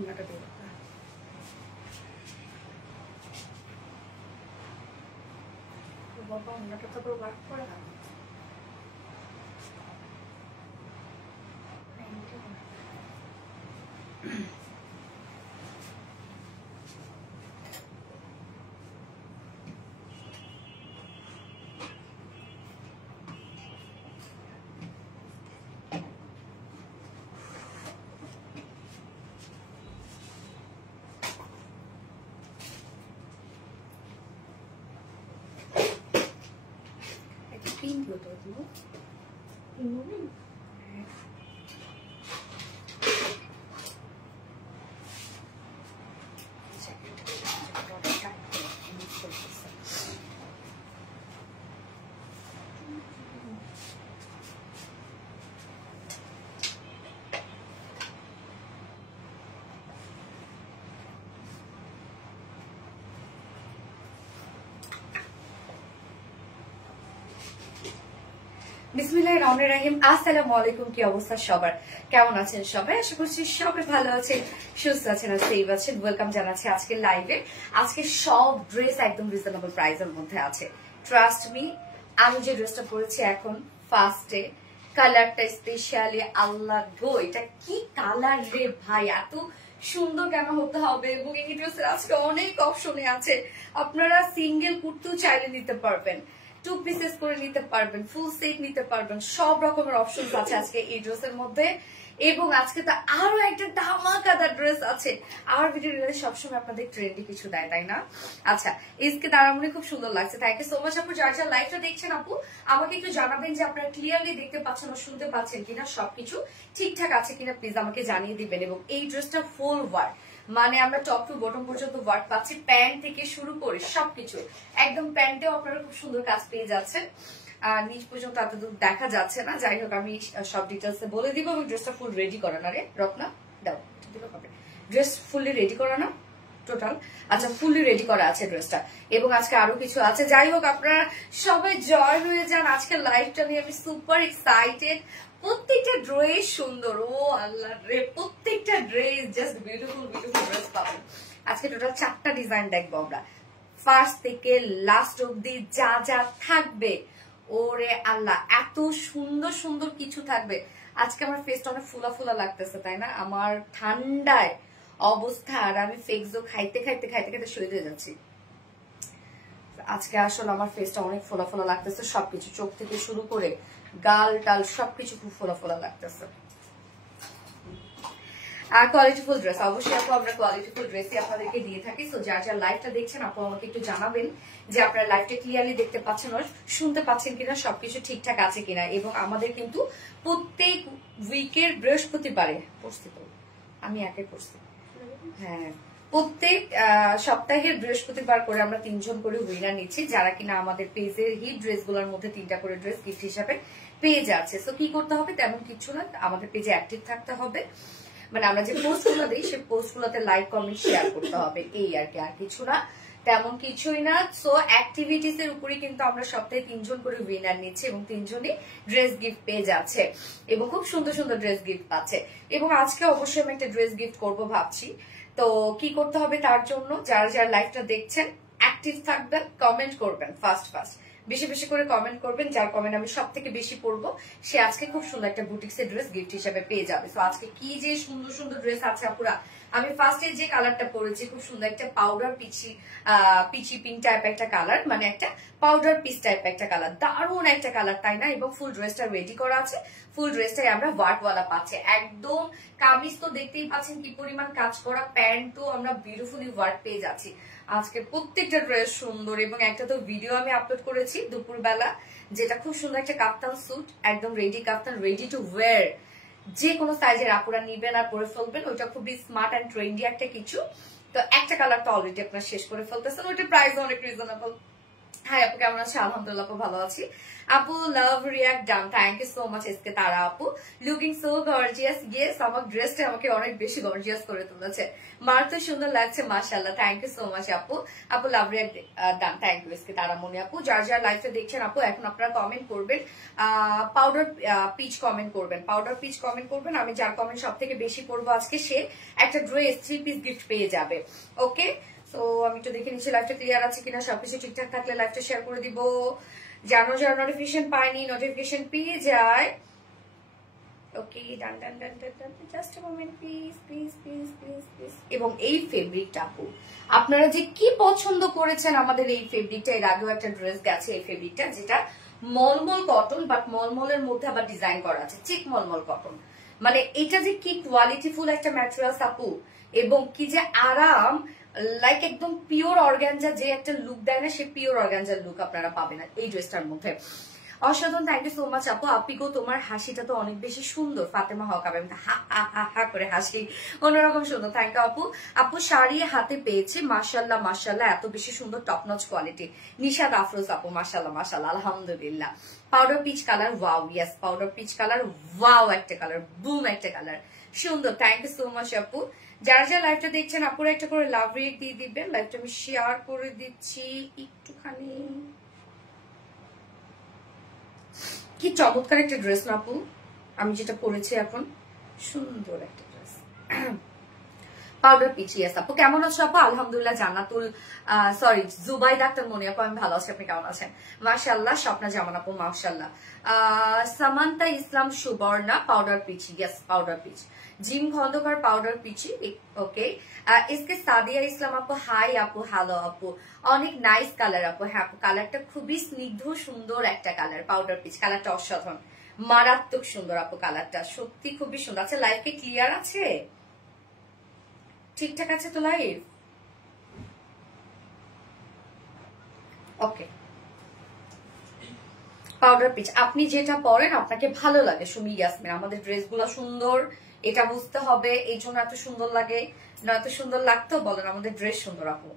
অন্যটা দেবো বাবা, অন্যটা তো পুরো ওয়ার্ক করে না। Pink gitu tuh. Ini. বিসমিল্লাহিররহমানিররহিম। আসসালামু আলাইকুম। কি অবস্থা সবার, কেমন আছেন সবাই? আশা করছি সবাই ভালো আছেন, সুস্থ আছেন আর সেফ আছেন। ওয়েলকাম জানাচ্ছি আজকে লাইভে। আজকে সব ড্রেস একদম রিজনেবল প্রাইসের মধ্যে আছে, ট্রাস্ট মি। আমি যে ড্রেসটা পরেছি এখন ফার্স্টে, কালারটা স্পেশালি আল্লাহ গো, এটা কি কালার রে ভাই, এত সুন্দর কেন হতে হবে? এবং এই ড্রেসের আজকে অনেক অপশনে আছে। আপনারা সিঙ্গেল কুর্তিও চাইলে নিতে পারবেন, 2 পিসেস করে নিতে পারবেন, ফুল সেট নিতে পারবেন, সব রকমের অপশন আছে আজকে এই ড্রেসের মধ্যে। এবং আজকে তো আরো একটা ধামাকাদার ড্রেস আছে। আমার ভিডিও সবসময় আপনাদের ট্রেন্ডি কিছু দেয়, তাই না? আচ্ছা, ইসকে দাঁড়ামনি খুব সুন্দর লাগছে। থ্যাংক ইউ সো মাচ আপু। যারা যারা লাইভটা দেখছেন আপু, আমাকে একটু জানাবেন যে আপনারা ক্লিয়ারলি দেখতে পাচ্ছেন ও শুনতে পাচ্ছেন কিনা, সবকিছু ঠিকঠাক আছে কিনা প্লিজ আমাকে জানিয়ে দিবেন। এবং এই ড্রেসটা ফুল ওয়ার্ক, মানে আমরা টপ টু বটম পর্যন্ত ওয়ার্ক পাচ্ছি, প্যান্ট থেকে শুরু করে সবকিছু একদম। প্যান্টেও আপনারা খুব সুন্দর কাজ পেয়ে যাচ্ছেন, আর নিচ পর্যন্ত এতদূর দেখা যাচ্ছে না। যাই হোক, আমি সব ডিটেলস বলে দিব। এবং ড্রেসটা ফুল রেডি করা না রে রত্না, দাও ড্রেস ফুললি রেডি করা না টোটাল? আচ্ছা, ফুললি রেডি করা আছে ড্রেসটা। এবং আজকে আরো কিছু আছে। যাই হোক, আপনারা সবাই জয়েন হয়ে যান আজকে লাইভটা নিয়ে। আমি সুপার এক্সাইটেড। প্রত্যেকটা ড্রেস সুন্দর, ও আল্লাহ রে, প্রত্যেকটা dress just beautiful beautiful dress পাবেন আজকে। টোটাল 4টা ডিজাইন দেখবো আমরা, ফার্স্ট থেকে লাস্ট অব্দি যা যা থাকবে। ওরে আল্লাহ, এত সুন্দর সুন্দর কিছু থাকবে আজকে। আমার ফেসটা অনেক ফুলা ফুলা লাগতেছে, তাই না? আমার ঠান্ডায় অবস্থা, আর আমি ফেক্সও খাইতে খাইতে খাইতে খাইতে শুয়ে দিয়ে যাচ্ছি আজকে। আসলে আমার ফেসটা অনেক ফোলা ফোলা লাগতেছে, সবকিছু চোখ থেকে শুরু করে গাল টাল সবকিছু খুব ফোলা ফোলা লাগতেছে। আর কোয়ালিটিফুল ড্রেস অবশ্যই আপু, আমরা কোয়ালিটিফুল ড্রেসই আপনাদেরকে দিয়ে থাকি। সো যার যার লাইভটা দেখছেন আপু, আমাকে একটু জানাবেন যে আপনারা লাইভটা ক্লিয়ারলি দেখতে পাচ্ছেন আর শুনতে পাচ্ছেন কিনা, সবকিছু ঠিকঠাক আছে কিনা। এবং আমাদের কিন্তু প্রত্যেক উইকের বৃহস্পতিবারে পড়ছি, তো আমি একে পড়ছি, হ্যাঁ, প্রত্যেক সপ্তাহের বৃহস্পতিবার করে আমরা 3 জন করে উইনার নিচ্ছি, যারা কিনা আমাদের পেজের হিট ড্রেস গুলোর মধ্যে 3টা করে ড্রেস গিফট হিসাবে পেয়ে যাচ্ছে। সো কি করতে হবে? তেমন কিছু না, আমাদের পেজে অ্যাক্টিভ থাকতে হবে। মানে আমরা যে পোস্ট গুলো দিই সেই পোস্ট গুলোতে লাইক কমেন্ট শেয়ার করতে হবে, এই আর কি, আর কিছু না, তেমন কিছুই না। সো অ্যাক্টিভিটিস এর উপরে কিন্তু আমরা সপ্তাহে 3 জন করে উইনার নিচ্ছি এবং 3 জনই ড্রেস গিফট পেয়ে যাচ্ছে এবং খুব সুন্দর সুন্দর ড্রেস গিফট পাচ্ছে। এবং আজকে অবশ্যই আমি একটা ড্রেস গিফট করবো ভাবছি। তো কি করতে হবে তার জন্য, যারা যারা লাইভটা দেখছেন অ্যাক্টিভ থাকবেন, কমেন্ট করবেন, ফার্স্ট বেশি বেশি করে কমেন্ট করবেন। যার কমেন্ট আমি সব থেকে বেশি পড়বো সে আজকে খুব সুন্দর একটা বুটিক্সের ড্রেস গিফট হিসেবে পেয়ে যাবে। তো আজকে কি যে সুন্দর সুন্দর ড্রেস আছে আপুরা। আমি ফার্স্টে যে কালারটা পরেছি খুব সুন্দর একটা পাউডার পিচি পিঙ্ক টাইপ একটা কালার, মানে একটা পাউডার পিচ টাইপ একটা কালার, দারুণ একটা কালার, তাই না? এবং ফুল ড্রেসটা রেডি করা আছে, ফুল ড্রেসটাই আমরা ওয়ার্কওয়ালা পাচ্ছি একদম। কামিজ তো দেখতেই পাচ্ছেন কি পরিমাণ কাজ করা, প্যান্টও আমরা বিউটিফুলি ওয়ার্ক পেয়ে যাচ্ছি আজকে। প্রত্যেকটা ড্রেস সুন্দর। এবং একটা তো ভিডিও আমি আপলোড করেছি দুপুরবেলা, যেটা খুব সুন্দর একটা কাপ্তান স্যুট, একদম ready Kaptan, ready to wire, যে কোনো সাইজের আপুরা নিবেন আর পরে ফেলবেন। ওইটা খুবই স্মার্ট অ্যান্ড ট্রেন্ডি একটা কিছু। তো একটা কালার তো অলরেডি আপনার শেষ করে ফেলতেছেন, ওইটার প্রাইস অনেক রিজনেবল। হাই আপু কেমন আছে? আলহামদুলিল্লাহ আপু ভালো আছি আপু। Love react done, thank you so much SK Tara আপু। লুকিং সো গর্জিয়াস, ইয়েস আমার ড্রেসটা আমাকে অনেক বেশি গর্জিয়াস করে তুলেছে। মার তো সুন্দর লাগছে মাশাআল্লাহ, থ্যাংক ইউ সো মাচ আপু। আপু love react done, thank you SK Tara Moni আপু। যার যার লাইভটা দেখছেন আপু এখন আপনারা কমেন্ট করবেন, পাউডার পিচ কমেন্ট করবেন, পাউডার পিচ কমেন্ট করবেন। আমি যার কমেন্ট সব থেকে বেশি পড়বো আজকে সে একটা ড্রেস 3 পিস গিফট পেয়ে যাবে। ওকে, তো আমি একটু দেখে নিচ্ছি লাইভটা ক্লিয়ার আছে কিনা, সবকিছু ঠিকঠাক থাকলে লাইভটা শেয়ার করে দিব। জানো যারা নোটিফিকেশন পায়নি নোটিফিকেশন পেয়ে যায়। Okay done done done done done, just a moment please please please please please. এবং এই ফেব্রিকটা আপু আপনারা যে কি পছন্দ করেছেন আমাদের এই ফেব্রিকটা, এর আগেও একটা ড্রেস গেছে এই ফেব্রিকটা, যেটা মলমল কটন, বাট মলমলের মধ্যে আবার ডিজাইন করা আছে চিক মলমল কটন। মানে এটা যে কি কোয়ালিটিফুল একটা ম্যাটেরিয়ালস আপু, এবং কি যে আরাম, লাইক একদম পিওর অর্গানজা যে একটা লুক দেয় না, সে পিওর অর্গানজার লুক আপনারা পাবেন এই ড্রেসটার মধ্যে। অসাধারণ, থ্যাংক ইউ সো মাচ আপু। আপিগো তোমার হাসিটা তো অনেক বেশি সুন্দর। ফাতেমা হক আমি হা হা হা হা করে হাসি, অন্যরকম সুন্দর, থ্যাংক ইউ আপু। আপু শাড়ি হাতে পেয়েছে মাশাল্লাহ মাশাল্লাহ, এত বেশি সুন্দর top notch quality. Nishad Afroz আপু মাশাল্লাহ মাশাল্লাহ আলহামদুলিল্লাহ। Powder peach colour, wow, yes powder peach colour, wow একটা কালার, বুম একটা কালার, সুন্দর, থ্যাংক ইউ সো মাচ আপু। যারা যারা লাইভটা দেখছেন আপুরা একটা করে লাভ রিয়েক্ট দিয়ে দিবেন। লাইভটা আমি শেয়ার করে দিচ্ছি একটুখানি। কি চমৎকার একটা ড্রেস না আপু, আমি যেটা পরেছি এখন, সুন্দর একটা ড্রেস। পাউডার পিচ, ইয়েস আপু কেমন আছো আপু? আলহামদুলিল্লাহ। জান্নাতুল সরি জুবাই ডাক্তার মনি আপু আমি ভালো আছি, আপনি কেমন আছেন? মাশাআল্লাহ। স্বপ্না জামান আপু মাশাআল্লাহ। Samanta Islam Subarna powder peach, yes powder peach. Jim Khandakar powder peachy, okay. SK Sadia Islam আপু হাই আপু, হ্যালো আপু, অনেক নাইস কালার আপু। হ্যাঁ আপু কালারটা খুবই স্নিগ্ধ সুন্দর একটা কালার, পাউডার পিচ কালারটা অসাধারণ, মারাত্মক সুন্দর আপু কালারটা, সত্যি খুবই সুন্দর। আচ্ছা লাইভ কি ক্লিয়ার আছে? ঠিকঠাক আছে তো লাইভ? ওকে, পাউডার পিচ আপনি যেটা পরেন আপনাকে ভালো লাগে সুমি ইয়াসমিন, আমাদের ড্রেসগুলো সুন্দর এটা বুঝতে হবে, এই জন্য এত সুন্দর লাগে। না এত সুন্দর লাগতো বলেন, আমাদের ড্রেস সুন্দর আপু।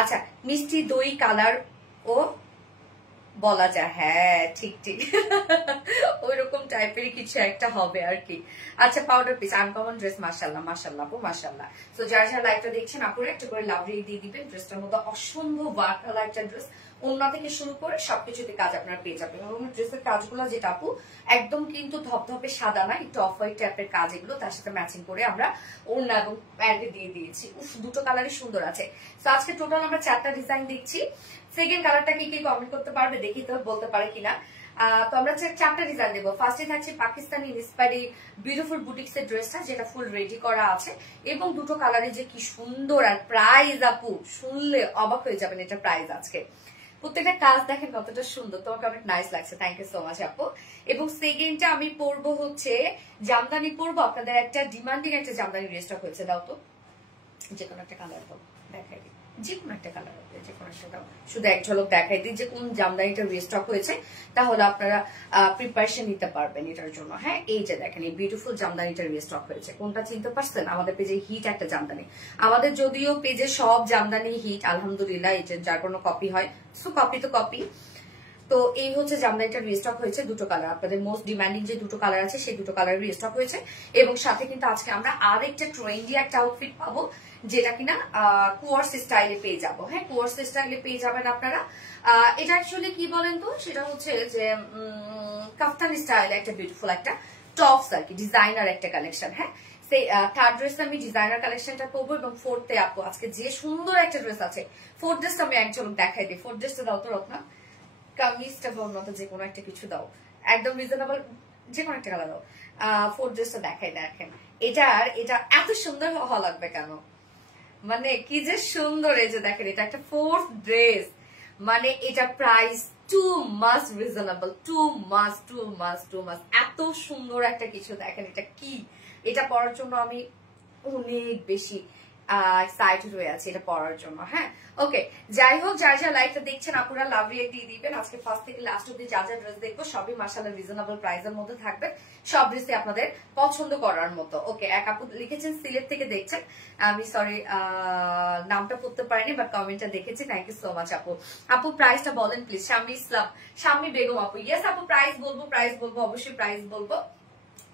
আচ্ছা মিষ্টি দই কালার ও বলা যায়, হ্যাঁ ঠিক ঠিক ওই রকম টাইপেরই কিছু একটা হবে আর কি। আচ্ছা পাউডার পিস আনকমন ড্রেস, মাশাআল্লাহ মাশাআল্লাহ আপু মাশাআল্লাহ। তো যারা যারা লাইভটা দেখছেন আপুরা একটা করে লাভ রিয়েক্ট দিয়ে দিবেন। ড্রেসটার মধ্যে অসম্ভব ওয়ার্ক কালার একটা ড্রেস, ওন্না থেকে শুরু করে সবকিছুতে কাজ আপনারা পেয়ে যাবেন। এবং ড্রেসের কাজগুলো যেটা আপু একদম কিন্তু ধপধপে সাদা না, একটু অফ হোয়াইট টাইপের কাজ, এগুলো তার সাথে ম্যাচিং করে আমরা ওন্না এবং প্যান্টে দিয়ে দিয়েছি। উফ দুটো কালারই সুন্দর আছে। তো আজকে টোটাল আমরা 4টা ডিজাইন দেখছি। সেকেন্ড কালারটা কি কি কমেন্ট করতে পারবে দেখি তো বলতে পারে কিনা। তো আমরা 4টা ডিজাইন দেবো। ফার্স্টে থাকছে পাকিস্তানি ইন্সপায়ারি বিউটিফুল বুটিক্স এর ড্রেসটা, যেটা ফুল রেডি করা আছে এবং দুটো কালারে যে কি সুন্দর। আর প্রাইস আপু শুনলে অবাক হয়ে যাবেন, এটা প্রাইস আজকে প্রত্যেকটা কাজ দেখেন কতটা সুন্দর, তোমাকে অনেক নাইস লাগছে, থ্যাংক ইউ সো মাচ আপু। এবং সেকেন্ডটা আমি পরবো হচ্ছে জামদানি পরবো, আপনাদের একটা ডিমান্ডিং একটা জামদানি ড্রেসটা হয়েছে, দাও তো যে কোনো একটা কালার দাও, দেখাই দিই যে কোনো একটা কালার হবে, যে কোনো একটা দাও, শুধু এক ঝলক দেখাই দিই যে কোন জামদানিটা রিস্টক হয়েছে, তাহলে আপনারা প্রিপারেশন নিতে পারবেন এটার জন্য। হ্যাঁ এই যে দেখেন এই বিউটিফুল জামদানিটা রিস্টক হয়েছে, কোনটা চিনতে পারছেন? আমাদের পেজে হিট একটা জামদানি, আমাদের যদিও পেজে সব জামদানি হিট আলহামদুলিল্লাহ, এটা যার কোনো কপি হয়, সো কপি তো কপি। তো এই হচ্ছে জামদানিটা রিস্টক হয়েছে, দুটো কালার, আপনাদের মোস্ট ডিমান্ডিং যে দুটো কালার আছে সেই দুটো কালার রিস্টক হয়েছে। এবং সাথে কিন্তু আজকে আমরা আরেকটা ট্রেন্ডি একটা আউটফিট পাবো, যেটা কিনা কোয়ার্স স্টাইলে পেয়ে যাবো। হ্যাঁ কোয়ার্স স্টাইলে পেয়ে যাবেন আপনারা। এটা অ্যাকচুয়ালি কি বলেন তো, সেটা হচ্ছে যে কাফতান স্টাইলে একটা বিউটিফুল একটা টপস আর কি, ডিজাইনার একটা কালেকশন। হ্যাঁ সেই থার্ড ড্রেস আমি ডিজাইনার কালেকশনটা করবো, এবং ফোর্থে আপু আজকে যে সুন্দর একটা ড্রেস আছে, ফোর্থ ড্রেসটা আমি এক ঝলক দেখাই দিই। ফোর্থ ড্রেসটা দাও তো রত্না, কামিজটা বা অন্য যে কোনো একটা কিছু দাও, একদম রিজনেবল যে কোনো একটা কালার দাও। ফোর্থ ড্রেসটা দেখাই, দেখেন এটা এত সুন্দর হওয়া লাগবে কেন, মানে কি যে সুন্দর। এই যে দেখেন এটা একটা ফোর্থ ড্রেস, মানে এটা price too much reasonable, too much এত সুন্দর একটা কিছু। দেখেন এটা কি, এটা পরার জন্য আমি অনেক বেশি এক্সাইটেড হয়ে আছি এটা পড়ার জন্য। হ্যাঁ ওকে, যাই হোক যার যা লাইভটা দেখছেন আপুরা লাভ রিয়েক্ট দিয়ে দিবেন। আজকে ফার্স্ট থেকে লাস্ট অব্দি যা যা ড্রেস দেখবো সবই মাশাআল্লাহ রিজনেবল প্রাইসের মধ্যে থাকবে, সব ড্রেসই আপনাদের পছন্দ করার মতো। ওকে, এক আপু লিখেছেন সিলেট থেকে দেখছেন, আমি সরি নামটা পড়তে পারিনি বাট কমেন্টটা দেখেছি, থ্যাংক ইউ সো মাচ আপু। আপু প্রাইসটা বলেন প্লিজ। শাম্মী ইসলাম, শাম্মী বেগম আপু, ইয়েস আপু প্রাইস বলবো অবশ্যই প্রাইস বলবো।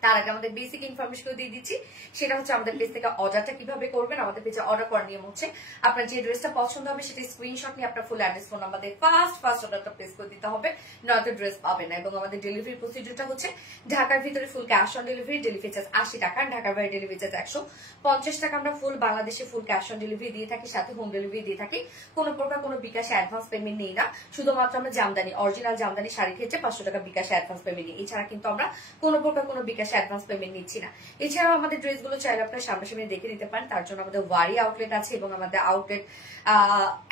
তার আগে আমাদের বেসিক ইনফরমেশন দিয়ে দিচ্ছি, সেটা হচ্ছে আমাদের পেজ থেকে অর্ডারটা কিভাবে করবেন। আমাদের পেজে অর্ডার করার নিয়ম হচ্ছে আপনার যে ড্রেসটা পছন্দ হবে সেটা স্ক্রিনশট নিয়ে আপনার ফুল অ্যাড্রেস ফোন নাম্বার দিয়ে ফার্স্ট অর্ডারটা প্লেস করে দিতে হবে, নয়তো ড্রেস পাবে না। এবং আমাদের ডেলিভারি প্রসিডিউরটা হচ্ছে ঢাকার ভিতরে full cash on delivery, delivery charge 80 টাকা, ঢাকার বাইরে ডেলিভারি চার্জ 150 টাকা। আমরা ফুল বাংলাদেশে ফুল ক্যাশ অন ডেলিভারি দিয়ে থাকি, সাথে হোম ডেলিভারি দিয়ে থাকি। কোনো প্রকার কোনো বিকাশে অ্যাডভান্স পেমেন্ট নেই না, শুধুমাত্র আমরা জামদানি অরিজিনাল জামদানি শাড়ি ক্ষেত্রে 500 টাকা বিকাশে অ্যাডভান্স পেমেন্ট নিই, এছাড়া কিন্তু আমরা কোনো প্রকার কোনো বিকাশে অ্যাডভান্স পেমেন্ট নিচ্ছি না। এছাড়াও আমাদের ড্রেসগুলো চাইলে আপনার সামনাসামনি দেখে নিতে পারেন, তার জন্য আমাদের ওয়ারি আউটলেট আছে এবং আমাদের আউটলেট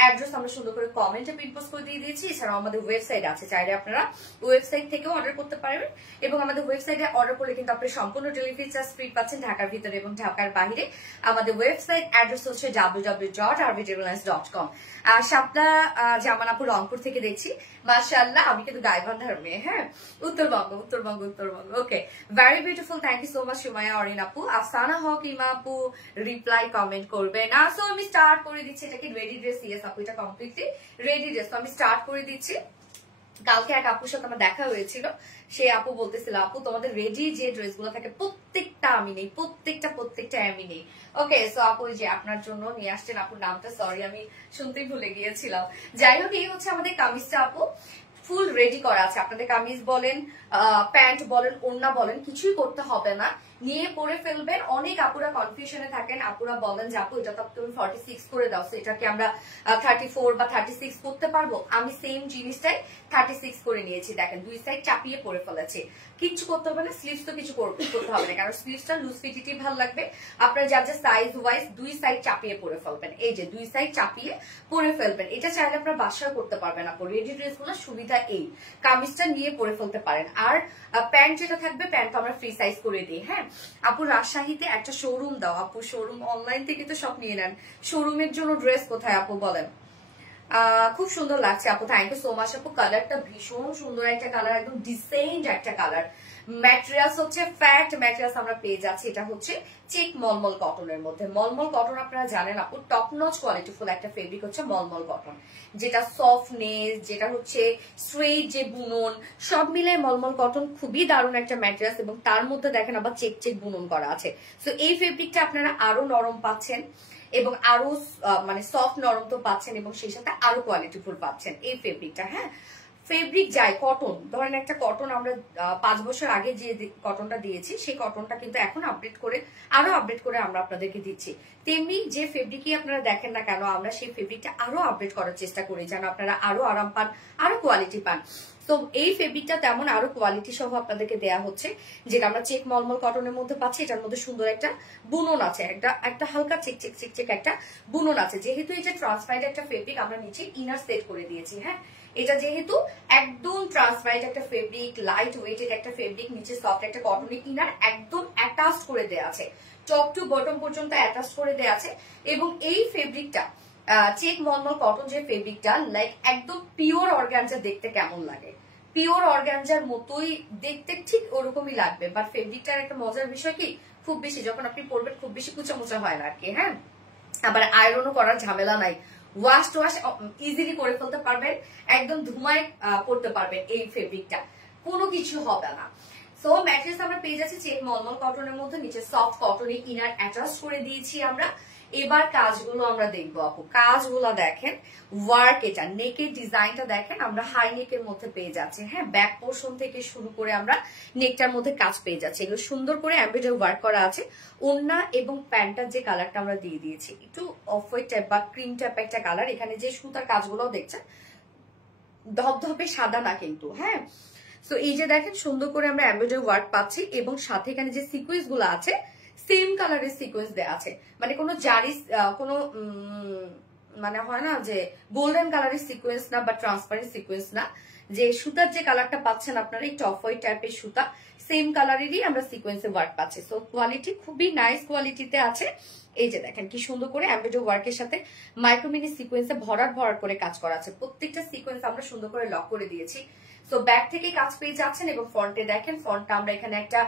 অ্যাড্রেস আমরা সুন্দর করে কমেন্টে পিন পোস্ট করে দিয়ে দিয়েছি। এছাড়াও আমাদের ওয়েবসাইট আছে, চাইলে আপনারা ওয়েবসাইট থেকেও অর্ডার করতে পারবেন। এবং আমাদের ওয়েবসাইটে অর্ডার করলে কিন্তু আপনি সম্পূর্ণ ডেলিভারি চার্জ ফ্রি পাচ্ছেন ঢাকার ভিতরে এবং ঢাকার বাইরে। আমাদের ওয়েবসাইট অ্যাড্রেস হচ্ছে www.rvdesigns.com। শাপলা জামানাপুর রংপুর থেকে দেখছি, মাশাআল্লাহ আমি কিন্তু গাইবান্ধার মেয়ে। হ্যাঁ, Uttarbanga. Okay, very beautiful, thank you so much Sumaiya Orin আপু। আফসানা হক ইমা আপু রিপ্লাই কমেন্ট করবে না, সো আমি স্টার্ট করে দিচ্ছি। এটা কি রেডি ড্রেস? ইয়েস আপু, এটা কমপ্লিটলি রেডি ড্রেস। তো আমি স্টার্ট করে দিচ্ছি। কালকে এক আপুর সাথে আমার দেখা হয়েছিল, সে আপু বলতেছিল আপু তোমাদের রেডি যে ড্রেস গুলো থাকে প্রত্যেকটা আমি নেই, প্রত্যেকটা আমি নেই। ওকে, সো আপু যে আপনার জন্য নিয়ে আসছেন, আপুর নামটা সরি আমি শুনতেই ভুলে গিয়েছিলাম। যাই হোক, এই হচ্ছে আমাদের কামিজটা আপু ফুল রেডি করা আছে। আপনাদের কামিজ বলেন, প্যান্ট বলেন, ওড়না বলেন, কিছুই করতে হবে না, নিয়ে পরে ফেলবেন। অনেক আপুরা কনফিউশনে থাকেন, আপুরা বলেন যে আপু এটা তো তুমি 46 করে দাও, এটা কি আমরা 34 বা 36 করতে পারবো? আমি সেম জিনিসটাই 36 করে নিয়েছি। দেখেন দুই সাইড চাপিয়ে পরে ফেলেছি, কিচ্ছু করতে হবে না। স্লিভস তো কিছু করতে হবে না, কারণ স্লিভসটা লুজ ফিটিটি ভালো লাগবে। আপনার যার যা সাইজ ওয়াইজ দুই সাইড চাপিয়ে পরে ফেলবেন, এই যে দুই সাইড চাপিয়ে পরে ফেলবেন। এটা চাইলে আপনার বাসায় করতে পারবেন আপু। রেডি ড্রেস গুলো সুবিধা এই, কামিজটা নিয়ে পরে ফেলতে পারেন। আর প্যান্ট যেটা থাকবে, প্যান্ট তো আমরা ফ্রি সাইজ করে দিই। হ্যাঁ আপু, রাজশাহীতে একটা শোরুম দাও আপু। শোরুম অনলাইন থেকে তো সব নিয়ে নেন, শোরুমের জন্য ড্রেস কোথায় আপু বলেন? খুব সুন্দর লাগছে আপু, থ্যাংক ইউ সো মাচ আপু। কালারটা ভীষণ সুন্দর একটা কালার, একদম ডিসেন্ট একটা কালার। ম্যাটেরিয়ালস হচ্ছে ফ্যাট ম্যাটেরিয়ালস আমরা পেয়ে যাচ্ছি। এটা হচ্ছে চেক মলমল কটনের মধ্যে। মলমল কটন আপনারা জানেন আপু, টপ নচ কোয়ালিটিফুল একটা ফেব্রিক হচ্ছে মলমল কটন, যেটা সফটনেস, যেটা হচ্ছে স্ট্রেট যে বুনন, সব মিলে মলমল কটন খুবই দারুণ একটা ম্যাটেরিয়ালস। এবং তার মধ্যে দেখেন আবার চেক বুনন করা আছে। সো এই ফেব্রিকটা আপনারা আরো নরম পাচ্ছেন এবং আরো মানে সফট নরম তো পাচ্ছেন, এবং সেই সাথে আরো কোয়ালিটিফুল পাচ্ছেন এই ফেব্রিকটা। হ্যাঁ, ফেব্রিক যায় কটন, ধরেন একটা কটন আমরা 5 বছর আগে যে কটনটা দিয়েছি সেই কটনটা কিন্তু এখন আপডেট করে আমরা আপনাদেরকে দিচ্ছি। তেমনি যে ফেব্রিকই আপনারা দেখেন না কেন, আমরা সেই ফেব্রিকটা আরো আপডেট করার চেষ্টা করি যেন আপনারা আরো আরাম পান, আরো কোয়ালিটি পান। তো এই ফেব্রিকটা তেমন আরো কোয়ালিটি সহ আপনাদেরকে দেয়া হচ্ছে, যেটা আমরা চেক মলমল কটনের মধ্যে পাচ্ছি। এটার মধ্যে সুন্দর একটা বুনন আছে, একটা হালকা চেক একটা বুনন আছে। যেহেতু এটা ট্রান্সপারেন্ট একটা ফেব্রিক, আমরা নিচে ইনার সেট করে দিয়েছি। হ্যাঁ, এটা যেহেতু একদম ট্রান্সপারেন্ট একটা ফেব্রিক, লাইট ওয়েটেড একটা ফেব্রিক, নিচে সফট একটা কটনের ইনার একদম অ্যাটাচ করে দেয়া আছে, টপ টু বটম পর্যন্ত অ্যাটাচ করে দেয়া আছে। এবং এই ফেব্রিকটা চেক মলমল কটন যে ফেব্রিকটা, লাইক একদম পিওর অর্গানজা দেখতে কেমন লাগে, পিওর অর্গানজার মতোই দেখতে ঠিক ওরকমই লাগবে। বাট ফেব্রিকটার একটা মজার বিষয় কি, খুব বেশি যখন আপনি পরবেন খুব বেশি কুচামুচা হয় না আর কি। হ্যাঁ, আবার আয়রনও করার ঝামেলা নাই, ওয়াশ টোয়াশ ইজিলি করে ফেলতে পারবেন, একদম ধুমায় পড়তে পারবেন। এই ফেব্রিকটা কোনো কিছু হবে না। সো ম্যাট্রিক্স আমরা পেয়ে যাচ্ছি চেক মলমল কটনের মধ্যে, নিচে সফট কটনের ইনার অ্যাটাচ করে দিয়েছি আমরা। এবার কাজগুলো আমরা দেখবো আপু, কাজগুলো দেখেন, ওয়ার্ক, এটা নেকের ডিজাইনটা দেখেন, আমরা হাই নেকের মধ্যে পেয়ে যাচ্ছি। হ্যাঁ, ব্যাক পোর্শন থেকে শুরু করে আমরা নেকটার মধ্যে কাজ পেয়ে যাচ্ছি। এগুলো সুন্দর করে এমব্রয়ডারি ওয়ার্ক করা আছে। ওড়না এবং প্যান্টটার যে কালারটা আমরা দিয়ে দিয়েছি, একটু অফ হোয়াইট টাইপ বা ক্রিম টাইপ একটা কালার। এখানে যে সুতার কাজগুলো দেখছেন ধপধপে সাদা না কিন্তু। হ্যাঁ, সো এই যে দেখেন সুন্দর করে আমরা এমব্রয়ডারি ওয়ার্ক পাচ্ছি, এবং সাথে এখানে যে সিকোয়েন্স গুলো আছে সেম কালারের সিকোয়েন্স দেওয়া আছে, মানে কোনো জারি কোনো মানে হয় না যে গোল্ডেন কালারের সিকোয়েন্স না বা ট্রান্সপারেন্ট সিকোয়েন্স না, যে সুতার যে কালারটা পাচ্ছেন আপনারা একটু অফ হোয়াইট টাইপের সুতা, সেম কালারেরই আমরা সিকোয়েন্সে ওয়ার্ক পাচ্ছি। সো কোয়ালিটি খুবই নাইস কোয়ালিটিতে আছে। এই যে দেখেন কি সুন্দর করে এমব্রয়ডারি ওয়ার্কের সাথে মাইক্রোমিনি সিকোয়েন্সে ভরাট ভরাট করে কাজ করা আছে। প্রত্যেকটা সিকোয়েন্স আমরা সুন্দর করে লক করে দিয়েছি। সো ব্যাক থেকে কাজ পেয়ে যাচ্ছেন এবং ফ্রন্টে দেখেন ফ্রন্টটা আমরা এখানে একটা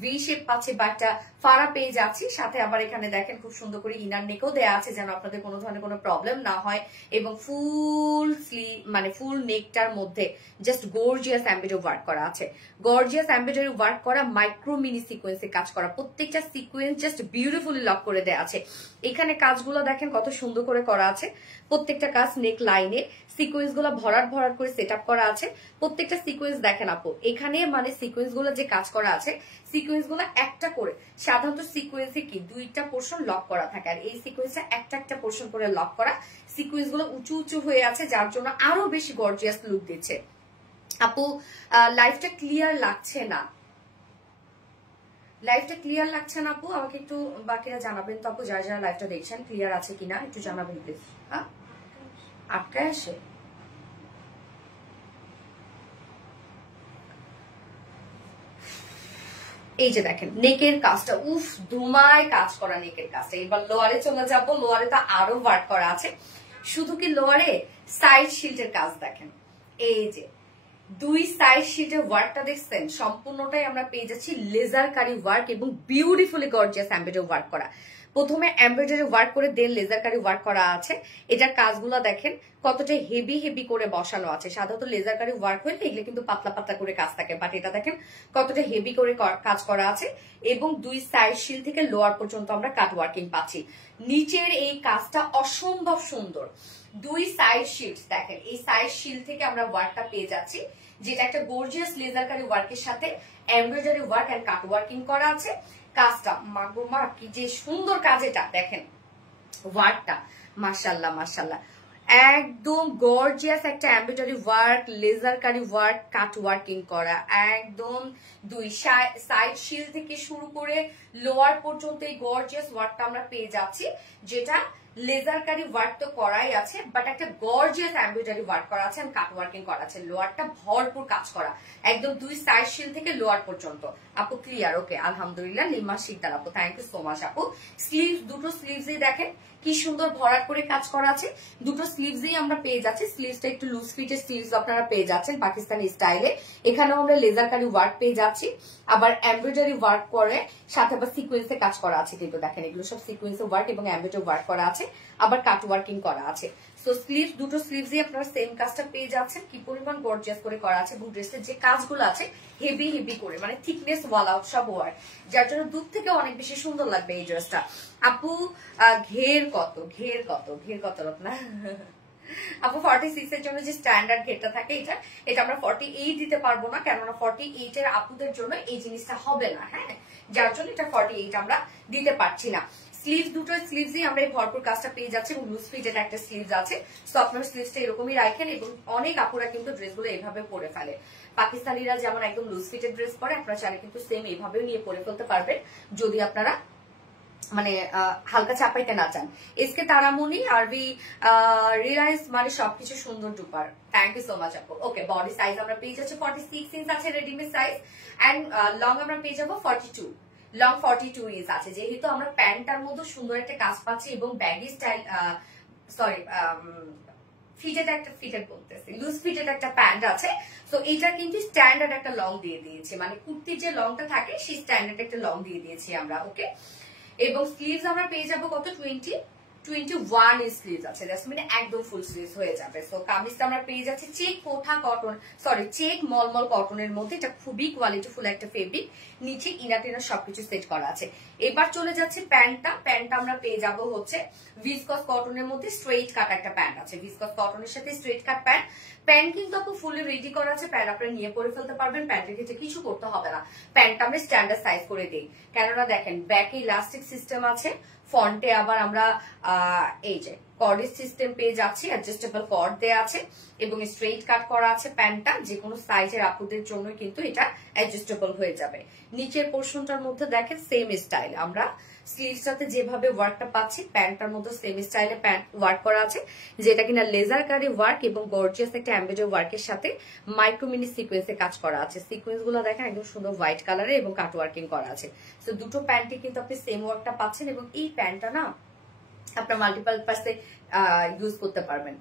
ভি শেপ পাচ্ছি বা একটা ফাড়া পেয়ে যাচ্ছি। সাথে আবার এখানে দেখেন খুব সুন্দর করে ইনার নেকও দেওয়া আছে যেন আপনাদের কোনো ধরনের কোনো প্রবলেম না হয়। এবং ফুল স্লিভ মানে ফুল নেকটার মধ্যে জাস্ট গর্জিয়াস এমব্রয়ডারি ওয়ার্ক করা আছে। গর্জিয়াস এমব্রয়ডারি ওয়ার্ক করা মাইক্রো মিনি সিকোয়েন্সে কাজ করা, প্রত্যেকটা সিকোয়েন্স জাস্ট বিউটিফুলি লক করে দেওয়া আছে। এখানে কাজগুলো দেখেন কত সুন্দর করে করা আছে। প্রত্যেকটা কাজ নেক লাইনে সিকোয়েন্স গুলো ভরাট ভরাট করে সেট আপ করা আছে। প্রত্যেকটা সিকোয়েন্স দেখেন আপু, এখানে মানে সিকোয়েন্স গুলো যে কাজ করা আছে, সিকোয়েন্স গুলো একটা করে, সাধারণত সিকোয়েন্সে কি দুইটা পোর্শন লক করা থাকে, আর এই সিকোয়েন্সটা একটা একটা পোর্শন করে লক করা। সিকোয়েন্স গুলো উঁচু উঁচু হয়ে আছে যার জন্য আরো বেশি গর্জিয়াস লুক দিচ্ছে। আপু লাইফটা ক্লিয়ার লাগছে না, লাইভটা ক্লিয়ার লাগছে না আপু, আমাকে একটু বাকিরা জানাবেন তো আপু, যারা যারা লাইভটা দেখছেন ক্লিয়ার আছে কিনা একটু জানাবেন প্লিজ। হ্যাঁ আটকায় আসে। এই যে দেখেন নেকের কাজটা, উফ ধুমায় কাজ করা নেকের কাজটা। এবার লোয়ারে চলে যাবো, লোয়ারে তো আরো ওয়ার্ক করা আছে। শুধু কি লোয়ারে সাইড শিল্ডের কাজ দেখেন, এই যে দুই সাইড শিটের ওয়ার্কটা দেখছেন, সম্পূর্ণটাই আমরা পেয়ে যাচ্ছি লেজার কারি ওয়ার্ক এবং বিউটিফুলি গর্জিয়াস এমব্রয়ডারি ওয়ার্ক করা। প্রথমে এমব্রয়ডারি ওয়ার্ক করে দেন লেজার কারি ওয়ার্ক করা আছে। এটার কাজগুলো দেখেন কতটা হেভি হেভি করে বসানো আছে। সাধারণত লেজার কারি ওয়ার্ক হলে এগুলো কিন্তু পাতলা পাতলা করে কাজ থাকে, বাট এটা দেখেন কতটা হেভি করে কাজ করা আছে। এবং দুই সাইড শিল থেকে লোয়ার পর্যন্ত আমরা কাট ওয়ার্কিং পাচ্ছি। নিচের এই কাজটা অসম্ভব সুন্দর। দুই সাইড শিল্ড দেখেন, এই সাইড শিল থেকে আমরা ওয়ার্কটা পেয়ে যাচ্ছি, যেটা একটা গর্জিয়াস লেজার কারি ওয়ার্কের সাথে embroidery work and cut working করা আছে। কাজটা মাগো মা কি যে সুন্দর কাজ, এটা দেখেন ওয়ার্কটা মাশাআল্লাহ মাশাআল্লাহ, একদম গর্জিয়াস একটা এমব্রয়ডারি ওয়ার্ক, লেজার কারি ওয়ার্ক, কাট ওয়ার্কিং করা। একদম দুই সাইড শিল থেকে শুরু করে লোয়ার পর্যন্ত এই গর্জিয়াস ওয়ার্কটা আমরা পেয়ে যাচ্ছি, যেটা লেজার কারি ওয়ার্ক তো করাই আছে, বাট একটা গর্জিয়াস এমব্রয়ডারি ওয়ার্ক করা আছে, কাট ওয়ার্কিং করা আছে। লোয়ারটা ভরপুর কাজ করা, একদম দুই সাইড শিল থেকে লোয়ার পর্যন্ত। আপু ক্লিয়ার? ওকে আলহামদুলিল্লাহ। লিমা শিকদার আপু, থ্যাংক ইউ সো মাচ আপু। স্লিভস দুটো স্লিভসই দেখেন কি সুন্দর ভরাট করে কাজ করা আছে। দুটো স্লিভসই আমরা পেয়ে যাচ্ছি। স্লিভসটা একটু লুজ ফিটের স্লিভস আপনারা পেয়ে যাচ্ছেন পাকিস্তানি স্টাইলে। এখানেও আমরা লেজার কারি ওয়ার্ক পেয়ে যাচ্ছি, আবার এমব্রয়ডারি ওয়ার্ক করে সাথে আবার সিকোয়েন্সে কাজ করা আছে। কিন্তু দেখেন এগুলো সব সিকোয়েন্সে ওয়ার্ক এবং এমব্রয়ডারি ওয়ার্ক করা আছে, আবার কাট ওয়ার্কিং করা আছে। সো স্লিভস দুটো স্লিভসই আপনারা সেম কাজটা পেয়ে যাচ্ছেন। কি পরিমাণ গর্জিয়াস করে করা আছে এবং ড্রেসের যে কাজগুলো আছে হেভি হেভি করে, মানে থিকনেস ওয়াল আউট সব ওয়ার্ক, যার জন্য দূর থেকে অনেক বেশি সুন্দর লাগবে এই ড্রেসটা। আপু ঘের কত, ঘের কত, ঘের কত আপনার আপু? 46 এর জন্য যে স্ট্যান্ডার্ড ঘেরটা থাকে এটা, এটা আমরা 48 দিতে পারবো না, কেননা 48 এর আপুদের জন্য এই জিনিসটা হবে না। হ্যাঁ, যার জন্য এটা 48 আমরা দিতে পারছি না। স্লিভস দুটো স্লিভসই আমরা এই ভরপুর কাজটা পেয়ে যাচ্ছি এবং লুজ ফিটেড একটা স্লিভস আছে। সো আপনার স্লিভসটা এরকমই রাখেন এবং অনেক আপুরা কিন্তু ড্রেসগুলো এইভাবে পরে ফেলে। পাকিস্তানিরা যেমন একদম লুজ ফিটেড ড্রেস পরে, আপনারা চাইলে কিন্তু সেম এইভাবেও নিয়ে পরে ফেলতে পারবেন যদি আপনারা মানে হালকা চাপাইতে না চান। এসকে তারামণি আরবি রিলায়েন্স মানে সবকিছু সুন্দর duper, thank you so much আপু। ওকে বডি সাইজ আমরা পেয়ে যাচ্ছি 46 ইঞ্চ আছে রেডিমেড সাইজ, এন্ড লং আমরা পেয়ে যাবো 42, লং 42 ইঞ্চ আছে। যেহেতু আমরা প্যান্টটার মধ্যে সুন্দর একটা কাজ পাচ্ছি এবং ব্যাগি স্টাইল সরি ফিটেড একটা, ফিটেড বলতেছি লুজ ফিটেড একটা প্যান্ট আছে। তো এটা কিন্তু স্ট্যান্ডার্ড একটা লং দিয়ে দিয়েছি, মানে কুর্তির যে লংটা থাকে সেই স্ট্যান্ডার্ড একটা লং দিয়ে দিয়েছি আমরা। ওকে, এবং স্লিভস আমরা পেয়ে যাবো কত 21 ইঞ্চ স্লিভস আছে, মানে একদম ফুল স্লিভস হয়ে যাবে। সো কামিজটা আমরা পেয়ে যাচ্ছি চেক কোঠা কটন, সরি চেক মলমল কটনের মধ্যে। এটা খুবই কোয়ালিটিফুল একটা ফেব্রিক, নিচে ইনার টিনার সবকিছু সেট করা আছে। এবার চলে যাচ্ছে প্যান্টটা। প্যান্টটা আমরা পেয়ে যাবো হচ্ছে ভিসকস কটনের মধ্যে স্ট্রেইট কাট একটা প্যান্ট আছে, ভিসকস কটনের সাথে স্ট্রেইট কাট প্যান্ট। প্যান্ট কিন্তু আপু ফুলি রেডি করা আছে, প্যান্ট আপনারা নিয়ে পরে ফেলতে পারবেন, প্যান্টের ক্ষেত্রে কিছু করতে হবে না। প্যান্টটা আমরা স্ট্যান্ডার্ড সাইজ করে দিই, কেননা দেখেন ব্যাকে ইলাস্টিক সিস্টেম আছে, ফ্রন্টে আবার আমরা এই যে কর্ডের সিস্টেম পেয়ে যাচ্ছি, অ্যাডজাস্টেবল কর্ড দেয়া আছে এবং স্ট্রেইট কাট করা আছে প্যান্টটা। যে কোনো সাইজের আপুদের জন্য কিন্তু এটা অ্যাডজাস্টেবল হয়ে যাবে। নিচের পোর্শনটার মধ্যে দেখেন সেম স্টাইল, আমরা স্লিভসটাতে যেভাবে ওয়ার্কটা পাচ্ছি প্যান্টটার মধ্যে সেম স্টাইলে প্যান্ট ওয়ার্ক করা আছে, যেটা কিনা লেজার কারি ওয়ার্ক এবং গর্জিয়াস একটা এমব্রয়ডারি ওয়ার্কের সাথে মাইক্রো মিনি সিকোয়েন্সে কাজ করা আছে। সিকোয়েন্স গুলো দেখেন একদম সুন্দর হোয়াইট কালারে এবং কাট ওয়ার্কিং করা আছে। তো দুটো প্যান্টই কিন্তু আপনি সেম ওয়ার্কটা পাচ্ছেন এবং এই প্যান্টটা না আপনার মাল্টিপাল পার্সে ইউজ করতে পারবেন।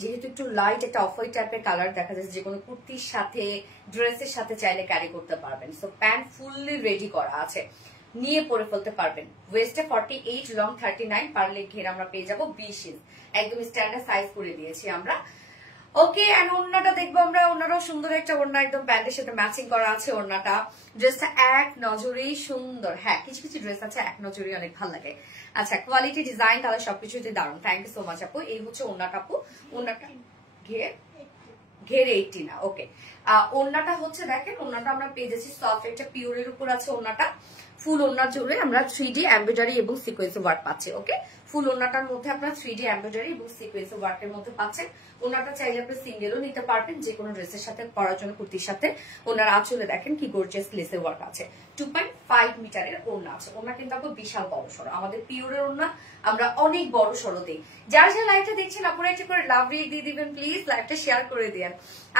যেহেতু একটু লাইট একটা অফ হোয়াইট টাইপের কালার দেখা যাচ্ছে, যে কোনো কুর্তির সাথে ড্রেসের সাথে চাইলে ক্যারি করতে পারবেন। সো প্যান্ট ফুললি রেডি করা আছে, নিয়ে পরে ফেলতে পারবেন। ওয়েস্টে 48, লং 39, পারলে ঘের আমরা পেয়ে যাবো 20 ইঞ্চ, একদম স্ট্যান্ডার্ড সাইজ করে দিয়েছি আমরা। ওকে, এন্ড ওড়নাটা দেখবো আমরা। ওড়নাটাও সুন্দর একটা ওড়না, একদম প্যান্টের সাথে ম্যাচিং করা আছে ওড়নাটা। ড্রেসটা এক নজরেই সুন্দর। হ্যাঁ, কিছু কিছু ড্রেস আছে এক নজরেই অনেক ভালো লাগে। আচ্ছা, কোয়ালিটি, ডিজাইন, কালার সবকিছুতে দারুণ। থ্যাংক ইউ সো মাচ আপু। এই হচ্ছে ওড়নাটা আপু। ওড়নাটা ঘের 80 না। ওকে, ওড়নাটা হচ্ছে দেখেন, ওড়নাটা আমরা পেয়ে যাচ্ছি সফট একটা পিওরের উপর আছে ওড়নাটা। ফুল ওড়নার জুড়ে আমরা 3D এমব্রয়ডারি এবং সিকোয়েন্স ওয়ার্ক পাচ্ছি। ওকে, ফুল ওড়নাটার মধ্যে আপনার 3D এমব্রয়ডারি এবং সিকোয়েন্স ওয়ার্কের মধ্যে পাচ্ছেন। ওড়নাটা চাইলে আপনি সিঙ্গেলও নিতে পারবেন, যে কোনো ড্রেসের সাথে পরার জন্য কুর্তির সাথে। ওনার আঁচলে দেখেন কি গর্জিয়াস লেসের ওয়ার্ক আছে। 2.5 মিটারের ওড়না আছে। ওড়না কিন্তু আপনার বিশাল বড় সড়ো, আমাদের পিওরের ওড়না আমরা অনেক বড় সড়ো দিই। যারা যারা লাইভটা দেখছেন আপনারা একটু করে লাভ রিয়েক্ট দিয়ে দিবেন প্লিজ, লাইভটা শেয়ার করে দিন।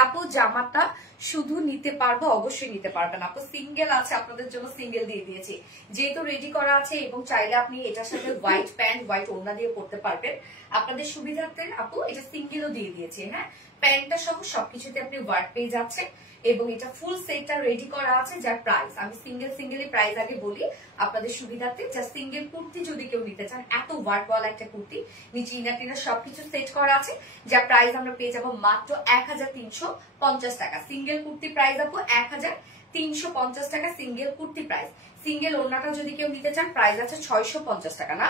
আপু জামাটা শুধু নিতে পারবো? অবশ্যই নিতে পারবেন আপু, সিঙ্গেল আছে আপনাদের জন্য, সিঙ্গেল দিয়ে দিয়েছি যেহেতু রেডি করা আছে, এবং চাইলে আপনি এটার সাথে হোয়াইট প্যান্ট হোয়াইট ওড়না দিয়ে পড়তে পারবেন আপনাদের সুবিধার্থে। আপু এটা সিঙ্গেলও দিয়ে দিয়েছি। হ্যাঁ, প্যান্টটা সহ সবকিছুতে আপনি ওয়ার্ক পেয়ে যাচ্ছেন এবং এটা ফুল সেটটা রেডি করা আছে, যার প্রাইস আমি সিঙ্গেল প্রাইস আগে বলি আপনাদের সুবিধার্থে। যা সিঙ্গেল কুর্তি যদি কেউ নিতে চান, এত ওয়ার্কওয়ালা একটা কুর্তি, নিচে ইনার টিনার সবকিছু সেট করা আছে, যার প্রাইস আমরা পেয়ে যাবো মাত্র 1350 টাকা। সিঙ্গেল কুর্তি প্রাইস আপু 1350 টাকা সিঙ্গেল কুর্তি প্রাইস। সিঙ্গেল ওড়নাটা যদি কেউ নিতে চান প্রাইস আছে 650 টাকা না,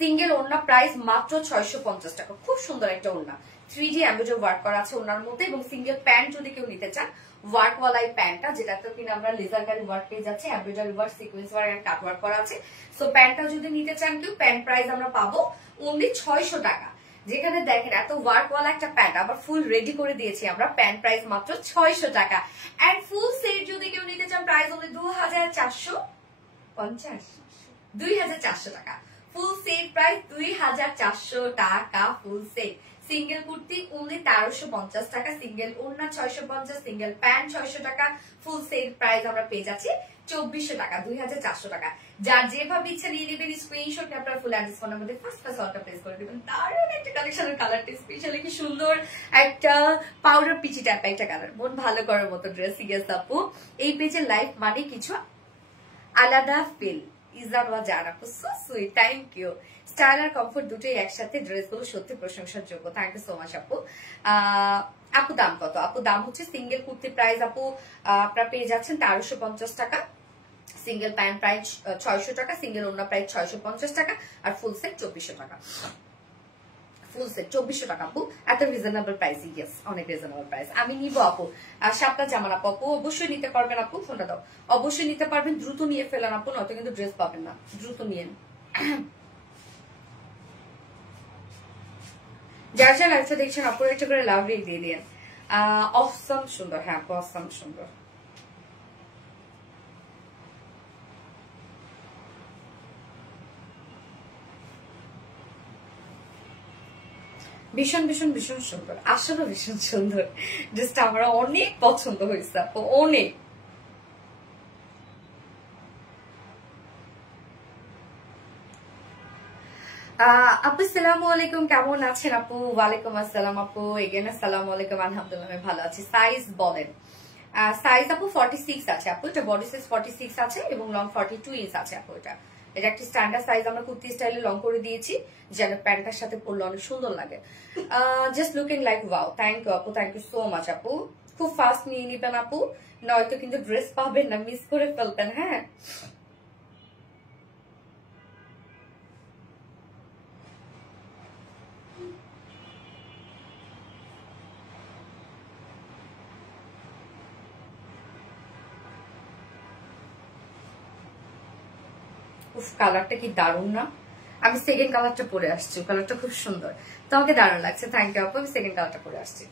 সিঙ্গেল ওড়না প্রাইস মাত্র 650 টাকা। খুব সুন্দর একটা ওড়না, 3D এমব্রয়ডারি ওয়ার্ক করা আছে ওড়নার মধ্যে, এবং সিঙ্গেল প্যান্ট যদি কেউ নিতে চান ওয়ার্কওয়ালা এই প্যান্টটা, যেটাতে কিনা আমরা লেজার কারি ওয়ার্ক পেয়ে যাচ্ছি, embroidery work, sequence work and cut work করা আছে। সো প্যান্টটা যদি নিতে চান কেউ, প্যান্ট প্রাইস আমরা পাবো অনলি 600 টাকা। যেখানে দেখেন এত ওয়ার্কওয়ালা একটা প্যান্ট আবার ফুল রেডি করে দিয়েছি আমরা, প্যান্ট প্রাইস মাত্র 600 টাকা। এন্ড ফুল সেট যদি কেউ নিতে চান প্রাইস অনলি 2450 টাকা। ফুল সেট প্রাইস 2400 টাকা full set. Single kurti only 1350 টাকা, সিঙ্গেল ওড়না 650, সিঙ্গেল প্যান্ট 600 টাকা, ফুল সেট প্রাইস আমরা পেয়ে যাচ্ছি 2400 টাকা, 2400 টাকা। যার যেভাবে ইচ্ছা নিয়ে নেবেন, স্ক্রিনশট আপনার ফুল অ্যাড্রেস ফোনের মধ্যে ফার্স্ট অর্ডার প্লেস করে দেবেন। দারুণ একটা কালেকশনের কালারটা স্পেশালি কি সুন্দর একটা পাউডার পিচি টাইপের একটা কালার, মন ভালো করার মতো ড্রেস। ইয়েস আপু, এই পেজের লাইফ মানে কিছু আলাদা ফিল। ইজারওয়া জান আপু, so sweet, thank you. Style আর কমফোর্ট দুটোই একসাথে, ড্রেসগুলো সত্যি প্রশংসার যোগ্য। থ্যাংক ইউ সো মাচ আপু। আপু দাম কত? আপু দাম হচ্ছে সিঙ্গেল কুর্তি প্রাইস আপু আপনারা পেয়ে যাচ্ছেন 1350 টাকা, সিঙ্গেল প্যান্ট প্রাইস 600 টাকা, সিঙ্গেল ওড়না প্রাইস 650 টাকা, আর ফুল সেট 2400 টাকা। ফুল সেট 2400 টাকা আপু, এত রিজনেবল প্রাইস। ইয়েস, অনেক রিজনেবল প্রাইস। আমি নিব আপু 7টা জামা আপু। আপু অবশ্যই নিতে পারবেন আপু, ফোনটা দাও। অবশ্যই নিতে পারবেন, দ্রুত নিয়ে ফেলেন আপু, নয়তো কিন্তু ড্রেস পাবেন না, দ্রুত নিয়েন। যার যার লাইভটা দেখছেন আপুর একটা করে লাভ রেট দিয়ে দিন। অসম সুন্দর। হ্যাঁ আপু, অসম সুন্দর। ভীষণ ভীষণ ভীষণ সুন্দর, আসলে ভীষণ সুন্দর ড্রেসটা, আমার অনেক পছন্দ হয়েছে আপু, অনেক। আপু আসসালামু আলাইকুম, কেমন আছেন আপু? ওয়ালাইকুম আসসালাম আপু, এগেন আসসালামু আলাইকুম। আলহামদুলিল্লাহ আমি ভালো আছি। সাইজ বলেন। সাইজ আপু 46 আছে আপু, এটা বডি সাইজ 46 আছে এবং লং 42 ইঞ্চ আছে আপু। এটা একটা স্ট্যান্ডার্ড সাইজ, আমরা কুর্তি স্টাইলে লং করে দিয়েছি যেন প্যান্টটার সাথে পরলে অনেক সুন্দর লাগে। Just looking like wow. Thank you আপু, থ্যাংক ইউ সো মাচ আপু। খুব ফাস্ট নিয়ে নিবেন আপু, নয়তো কিন্তু ড্রেস পাবেন না, মিস করে ফেলবেন। হ্যাঁ, উফ কালারটা কি দারুণ না? আমি সেকেন্ড কালারটা পরে আসছি, কালারটা খুব সুন্দর, তোমাকে দারুণ লাগছে, থ্যাংক ইউ আপু। আমি সেকেন্ড কালারটা পরে আসছি।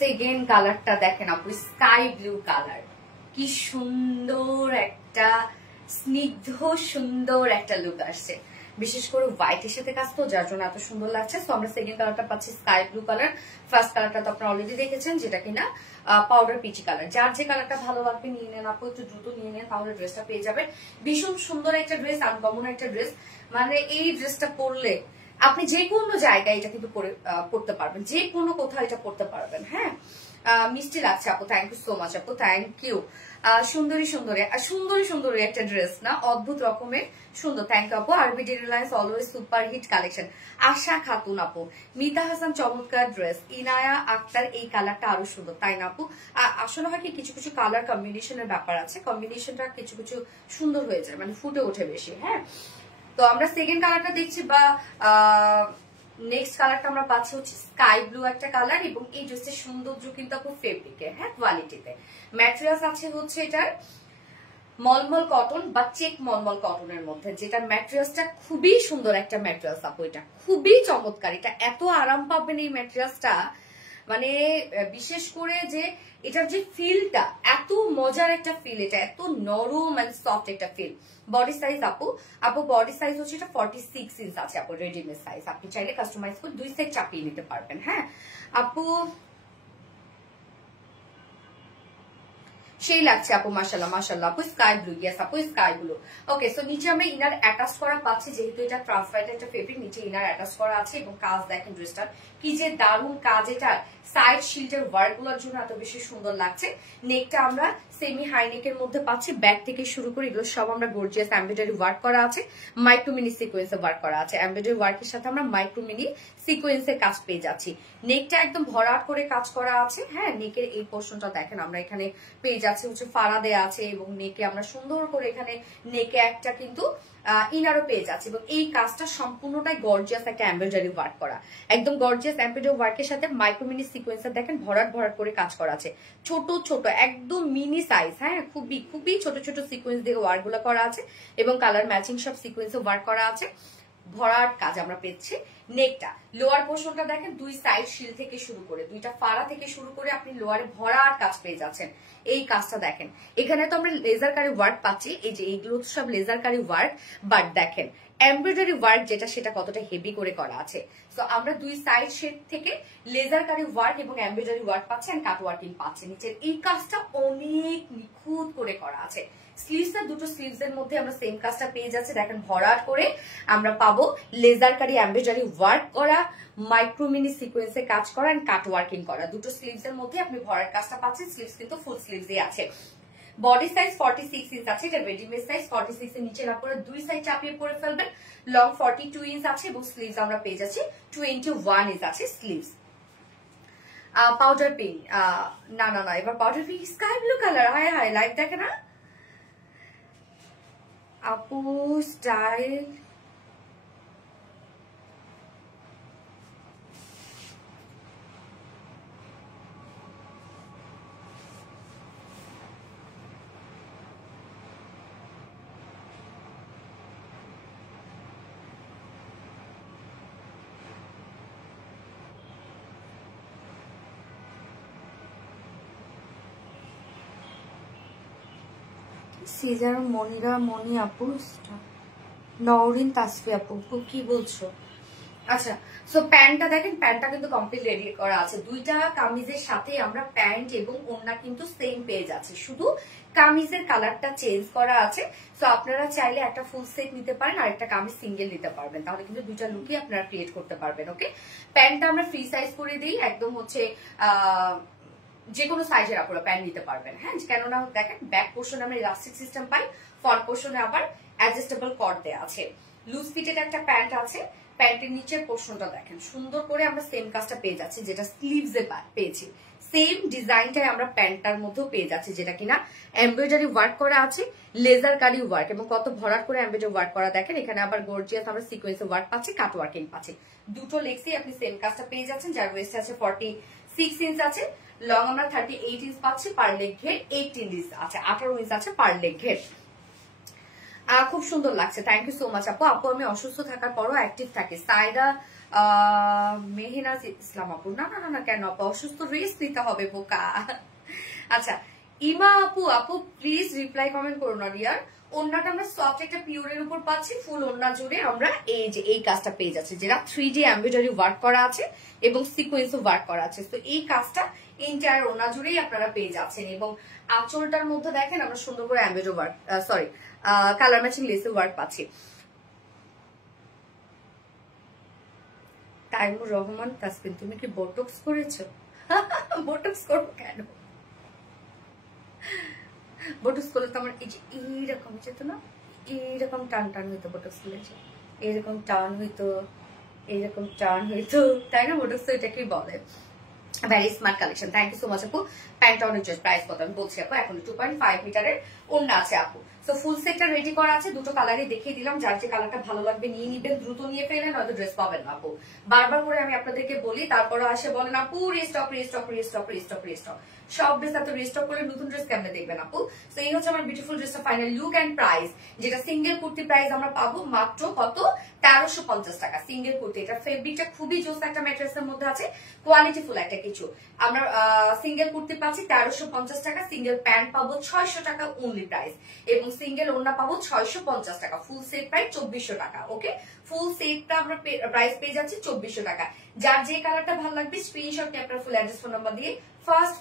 সেকেন্ড কালারটা দেখেন আপু, স্কাই ব্লু কালার, কি সুন্দর একটা স্নিগ্ধ সুন্দর একটা লুক আসছে, বিশেষ করে হোয়াইটের সাথে কাজ তো, যার জন্য এত সুন্দর লাগছে। তো আমরা সেকেন্ড কালারটা পাচ্ছি স্কাই ব্লু কালার। ফার্স্ট কালারটা তো আপনারা অলরেডি দেখেছেন, যেটা কিনা পাউডার পিচি কালার। যার যে কালারটা ভালো লাগবে নিয়ে নেন আপু, একটু দ্রুত নিয়ে নেন, তাহলে ড্রেসটা পেয়ে যাবে। ভীষণ সুন্দর একটা ড্রেস, আনকমন একটা ড্রেস, মানে এই ড্রেসটা পরলে আপনি যে কোনো জায়গায় এটা কিন্তু পড়তে পারবেন, যে কোনো কোথাও এটা পড়তে পারবেন। হ্যাঁ, মিষ্টি লাগছে আপু, থ্যাংক ইউ সো মাচ আপু, থ্যাংক ইউ। সুন্দরী সুন্দরী সুন্দরী সুন্দরী একটা ড্রেস না, অদ্ভুত রকমের সুন্দর, থ্যাংক ইউ আপু। RBD Reliance always super hit collection. Asha Khatun আপু, মিতা হাসান চমৎকার ড্রেস। ইনায়া আক্তার, এই কালারটা আরো সুন্দর, তাই না আপু? আসলে হয় কি, কিছু কিছু কালার কম্বিনেশনের ব্যাপার আছে, কম্বিনেশনটা কিছু কিছু সুন্দর হয়ে যায়, মানে ফুটে ওঠে বেশি। হ্যাঁ, তো আমরা সেকেন্ড কালারটা দেখছি, বা নেক্সট কালারটা আমরা পাচ্ছি হচ্ছে স্কাই ব্লু একটা কালার, এবং এই ড্রেসের সৌন্দর্য কিন্তু আপু ফেব্রিকে, হ্যাঁ, কোয়ালিটিতে। ম্যাটেরিয়ালস আছে হচ্ছে এটার মলমল কটন বা চেক মলমল কটনের মধ্যে, যেটা ম্যাটেরিয়ালসটা খুবই সুন্দর একটা ম্যাটেরিয়ালস আপু, এটা খুবই চমৎকার, এটা এত আরাম পাবেন এই ম্যাটেরিয়ালসটা, মানে বিশেষ করে যে এটার যে ফিলটা, এত মজার একটা ফিল, এটা এত নরম এন্ড সফট একটা ফিল। বডি সাইজ আপু, বডি সাইজ হচ্ছে এটা 46 ইঞ্চ আছে আপু, রেডিমেড সাইজ। আপনি চাইলে কাস্টমাইজ করে 2 সাইড চাপিয়ে নিতে পারবেন। হ্যাঁ আপু, সেই লাগছে আপু, মাশাআল্লাহ মাশাআল্লাহ আপু। স্কাই ব্লু, ইয়েস আপু, স্কাই ব্লু। ওকে, সো নিচে আমরা ইনার অ্যাটাচ করা পাচ্ছি, যেহেতু এটা ট্রান্সপারেন্ট একটা ফেব্রিক, নিচে ইনার অ্যাটাচ করা আছে, এবং কাজ দেখেন ড্রেসটার কি যে দারুণ কাজ, এটা সাইড শিল্ডের ওয়ার্ক গুলোর জন্য এত বেশি সুন্দর লাগছে। নেকটা আমরা সেমি হাই নেকের মধ্যে পাচ্ছি, ব্যাক থেকে শুরু করে এগুলো সব আমরা গর্জিয়াস এমব্রয়ডারি ওয়ার্ক করা আছে, মাইক্রো মিনি সিকোয়েন্সে ওয়ার্ক করা আছে। এমব্রয়ডারি ওয়ার্কের সাথে আমরা মাইক্রো মিনি সিকোয়েন্সের কাজ পেয়ে যাচ্ছি। নেকটা একদম ভরাট করে কাজ করা আছে। হ্যাঁ, নেকের এই পোর্শনটা দেখেন আমরা এখানে পেয়ে যাচ্ছি হচ্ছে ফাড়া দেয়া আছে, এবং নেকে আমরা সুন্দর করে এখানে নেকে একটা কিন্তু ইনারও পেয়ে যাচ্ছে, এবং এই কাজটা সম্পূর্ণটাই গর্জিয়াস একটা এমব্রয়ডারি ওয়ার্ক করা, একদম গর্জিয়াস এমব্রয়ডারি ওয়ার্কের সাথে মাইক্রো মিনি সিকোয়েন্সের দেখেন ভরাট ভরাট করে কাজ করা আছে, ছোট ছোট একদম মিনি সাইজ। হ্যাঁ, খুবই খুবই ছোট ছোট সিকোয়েন্স দিয়ে ওয়ার্ক গুলো করা আছে, এবং কালার ম্যাচিং সব সিকোয়েন্সে ওয়ার্ক করা আছে, ভরাট কাজ আমরা পেয়েছি। নেকটা লোয়ার পোর্শনটা দেখেন, দুই সাইড শিল থেকে শুরু করে, দুইটা ফাড়া থেকে শুরু করে আপনি লোয়ারে ভরাট কাজ পেয়ে যাচ্ছেন। এই কাজটা দেখেন, এখানে তো আমরা লেজার কারি ওয়ার্ক পাচ্ছি, এই যে এইগুলো সব লেজার কারি ওয়ার্ক, বাট দেখেন এমব্রয়ডারি ওয়ার্ক যেটা, সেটা কতটা হেভি করে করা আছে। সো আমরা দুই সাইড শেড থেকে লেজার কারি ওয়ার্ক এবং এমব্রয়ডারি ওয়ার্ক পাচ্ছি, এন্ড কাট ওয়ার্কিং পাচ্ছি। নিচের এই কাজটা অনেক নিখুঁত করে করা আছে। স্লিভসটা দুটো স্লিভস এর মধ্যে আমরা সেম কাজটা পেয়ে যাচ্ছি, দেখেন ভরাট করে আমরা পাবো লেজার কারি এমব্রয়ডারি ওয়ার্ক করা, মাইক্রো মিনি সিকোয়েন্সে কাজ করা, এন্ড কাট ওয়ার্কিং করা। দুটো স্লিভস এর মধ্যে আপনি ভরাট কাজটা পাচ্ছেন। স্লিভস কিন্তু ফুল স্লিভসই আছে। বডি সাইজ 46 ইঞ্চ আছে, এটা রেডিমেড সাইজ। 46 এর নিচে না পরে দুই সাইড চাপিয়ে পরে ফেলবেন। লং 42 ইঞ্চ আছে, এবং স্লিভস আমরা পেয়ে যাচ্ছি 21 ইঞ্চ আছে স্লিভস। পাউডার পিঙ্ক, না না না, এবার powder pink sky blue colour. হায় হায়, লাইট দেখে না আপু, স্টাইল সিজার মনিরা মনি আপু, নওরিন তাসফি আপু, কি বলছো? আচ্ছা, সো প্যান্টটা দেখেন, প্যান্টটা কিন্তু কমপ্লিট রেডি করা আছে। দুইটা কামিজের সাথে আমরা প্যান্ট এবং ওড়না কিন্তু সেম পেয়ে যাচ্ছে, শুধু কামিজের কালারটা চেঞ্জ করা আছে। সো আপনারা চাইলে একটা ফুল সেট নিতে পারেন আর একটা কামিজ সিঙ্গেল নিতে পারবেন, তাহলে কিন্তু দুইটা লুকই আপনারা ক্রিয়েট করতে পারবেন। ওকে, প্যান্টটা আমরা ফ্রি সাইজ করে দিই, একদম হচ্ছে যে কোনো সাইজের আপনারা প্যান্ট নিতে পারবেন। হ্যাঁ, কেননা দেখেন ব্যাক পোর্শনে আমরা ইলাস্টিক সিস্টেম পাই, ফ্রন্ট পোর্শনে আবার অ্যাডজাস্টেবল কর্ড দেওয়া আছে। লুজ ফিটেড একটা প্যান্ট আছে, প্যান্টের নিচের পোর্শনটা দেখেন সুন্দর করে আমরা সেম কাজটা পেয়ে যাচ্ছি, যেটা স্লিভসে পেয়েছি। সেম ডিজাইনটাই আমরা প্যান্টটার মধ্যেও পেয়ে যাচ্ছি, যেটা কিনা এমব্রয়ডারি ওয়ার্ক করা আছে, লেজার কারি ওয়ার্ক, এবং কত ভরাট করে এমব্রয়ডারি ওয়ার্ক করা দেখেন। এখানে আবার গর্জিয়াস আমরা সিকোয়েন্সে ওয়ার্ক পাচ্ছি, কাট ওয়ার্কিং পাচ্ছি। দুটো লেগসই আপনি সেম কাজটা পেয়ে যাচ্ছেন, যার ওয়েস্ট আছে 46 ইঞ্চ আছে, লং আমরা 38 ইঞ্চ পাচ্ছি, পার লেগ ঘের 18 ইঞ্চ আছে, 18 ইঞ্চ আছে পার লেগ ঘের। খুব সুন্দর লাগছে, থ্যাংক ইউ সো মাচ আপু। আপু আমি অসুস্থ থাকার পরও অ্যাক্টিভ থাকি। সাইদা মেহনাজ ইসলাম আপু, না না না, কেন আপু অসুস্থ? রেস্ট নিতে হবে বোকা। আচ্ছা, ইমা আপু, আপু প্লিজ রিপ্লাই কমেন্ট করুন না রিয়ার। ওন্নাটা আমরা সফট একটা পিওরের উপর পাচ্ছি, ফুল ওন্না জুড়ে আমরা এই যে এই কাজটা পেয়ে যাচ্ছি, যেটা 3D এমব্রয়ডারি ওয়ার্ক করা আছে এবং সিকোয়েন্সও ওয়ার্ক করা আছে। তো এই কাজটা এন্টায়ার ওন্না জুড়েই আপনারা পেয়ে যাচ্ছেন, এবং আঁচলটার মধ্যে দেখেন আমরা সুন্দর করে embroidery work, sorry colour matching লেসের ওয়ার্ক পাচ্ছি। তাইমুর রহমান তাসফিন, তুমি কি বোটক্স করেছো? বোটক্স করবো কেন? বোটক্স করলে তো আমার এই যে এইরকম যেত না, এইরকম টান টান হইতো বোটক্স করলে, এইরকম টান হইতো, এইরকম টান হইতো, তাই না? বোটক্স তো এটাকেই বলে। Very smart collection, thank you so much আপু। প্যান্ট অনেক প্রাইস কত আমি বলছি আপু, এখন 2.5 মিটারের ওড়না আছে আপু। সো ফুল সেটটা রেডি করা আছে, দুটো কালারই দেখিয়ে দিলাম, যার যে কালারটা ভালো লাগবে নিয়ে নিবেন, দ্রুত নিয়ে ফেলেন, হয়তো ড্রেস পাবেন না আপু। বারবার করে আমি আপনাদেরকে বলি, তারপরে আসে বলেন আপু restock restock restock restock restock. সব ড্রেস এত রিস্টক করলে নতুন ড্রেস কেমনে দেখবেন আপু? তো এই হচ্ছে আমার বিউটিফুল ড্রেসটা ফাইনাল লুক এন্ড প্রাইস, যেটা সিঙ্গেল কুর্তি প্রাইস আমরা পাবো মাত্র কত, 1350 টাকা সিঙ্গেল কুর্তি। এটা ফেব্রিকটা খুবই জোস একটা ম্যাট্রেসের মধ্যে আছে, কোয়ালিটি ফুল একটা কিছু। আমরা সিঙ্গেল কুর্তি পাচ্ছি 1350 টাকা, সিঙ্গেল প্যান্ট পাবো 600 টাকা অনলি প্রাইস, এবং সিঙ্গেল ওড়না পাবো 650 টাকা, ফুল সেট প্রাইস 2400 টাকা। ওকে, ফুল সেটটা আমরা প্রাইস পেয়ে যাচ্ছি 2400 টাকা। যার যে কালারটা ভালো লাগবে স্ক্রিনশট নিয়ে আপনার ফুল অ্যাড্রেস ফোন নাম্বার দিয়ে ফার্স্ট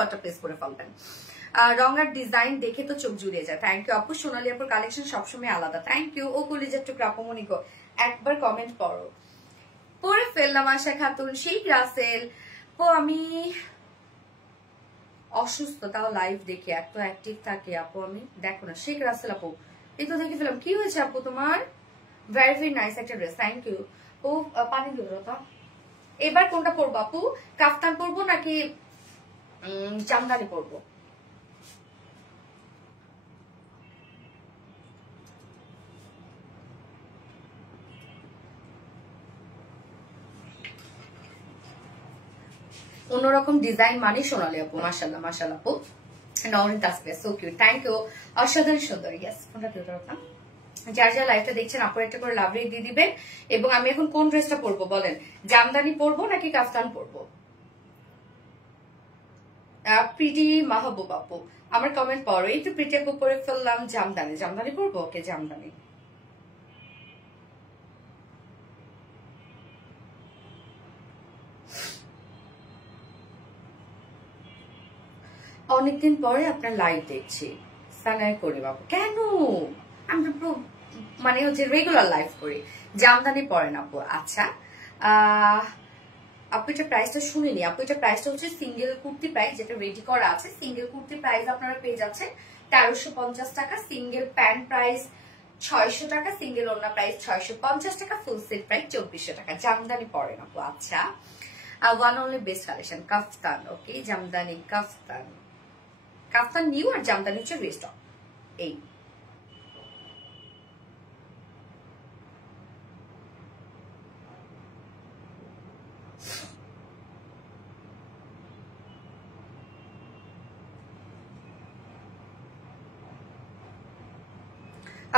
অর্ডার প্লেস করে ফেলবেন। রং আর ডিজাইন দেখে তো চোখ জুড়িয়ে যায়। থ্যাংক ইউ আপু, সোনালী আপুর কালেকশন সবসময় আলাদা। Thank you. ও কলিজার টুকরা আপু মনিকো, একবার কমেন্ট পড়ো। পড়ে ফেললাম আশা খাতুন, শেখ রাসেল। ও আমি অসুস্থ, তাও লাইভ দেখে এত অ্যাক্টিভ থাকে আপু, আমি দেখো না। শেখ রাসেল আপু, এই তো দেখে ফেলাম, কি হয়েছে আপু তোমার? ভেরি ভেরি নাইস একটা ড্রেস, থ্যাংক ইউ। ও পানি দিল তো। এবার কোনটা পরবো আপু? কাফতান পরবো নাকি জামদানি পরবো? অন্যরকম ডিজাইন মানে সোনালী আপু, মাশাআল্লাহ মাশাআল্লাহ আপু। Nowrin Tasfia, so cute, thank you. অসাধারণ সুন্দর, ইয়েস। কোনটা দিতে পারবো না? যার যার লাইভটা দেখছেন আপু একটা করে লাভ রেট দিয়ে দিবেন। এবং আমি এখন কোন ড্রেসটা পরবো বলেন? জামদানি পরবো নাকি কাফতান পরবো? প্রিটি মাহবুব আপু, আমার কমেন্ট পড়ো। এই তো প্রিটি আপু পরে ফেললাম জামদানি, জামদানি পরবো। ওকে, জামদানি। অনেকদিন পরে আপনার লাইভ দেখছি, সানাই করি বাবু। কেন? আমি তো মানে হচ্ছে রেগুলার লাইভ করি। জামদানি পরেন আপু? আচ্ছা, আপু এটা প্রাইসটা শুনিনি আপু। এটা প্রাইসটা হচ্ছে সিঙ্গেল কুর্তি প্রাইস, যেটা রেডি করা আছে। সিঙ্গেল কুর্তি প্রাইস আপনারা পেয়ে যাচ্ছেন 1350 টাকা, সিঙ্গেল প্যান্ট প্রাইস 600 টাকা, সিঙ্গেল ওড়না প্রাইস 650 টাকা, ফুল সেট প্রাইস 2400 টাকা। জামদানি পরেন আপু? আচ্ছা, ওয়ান অনলি বেস্ট কালেকশন কাফতান। ওকে, জামদানি কাফতান, কাফতান নিউ আর জামদানি হচ্ছে রিস্টক। এই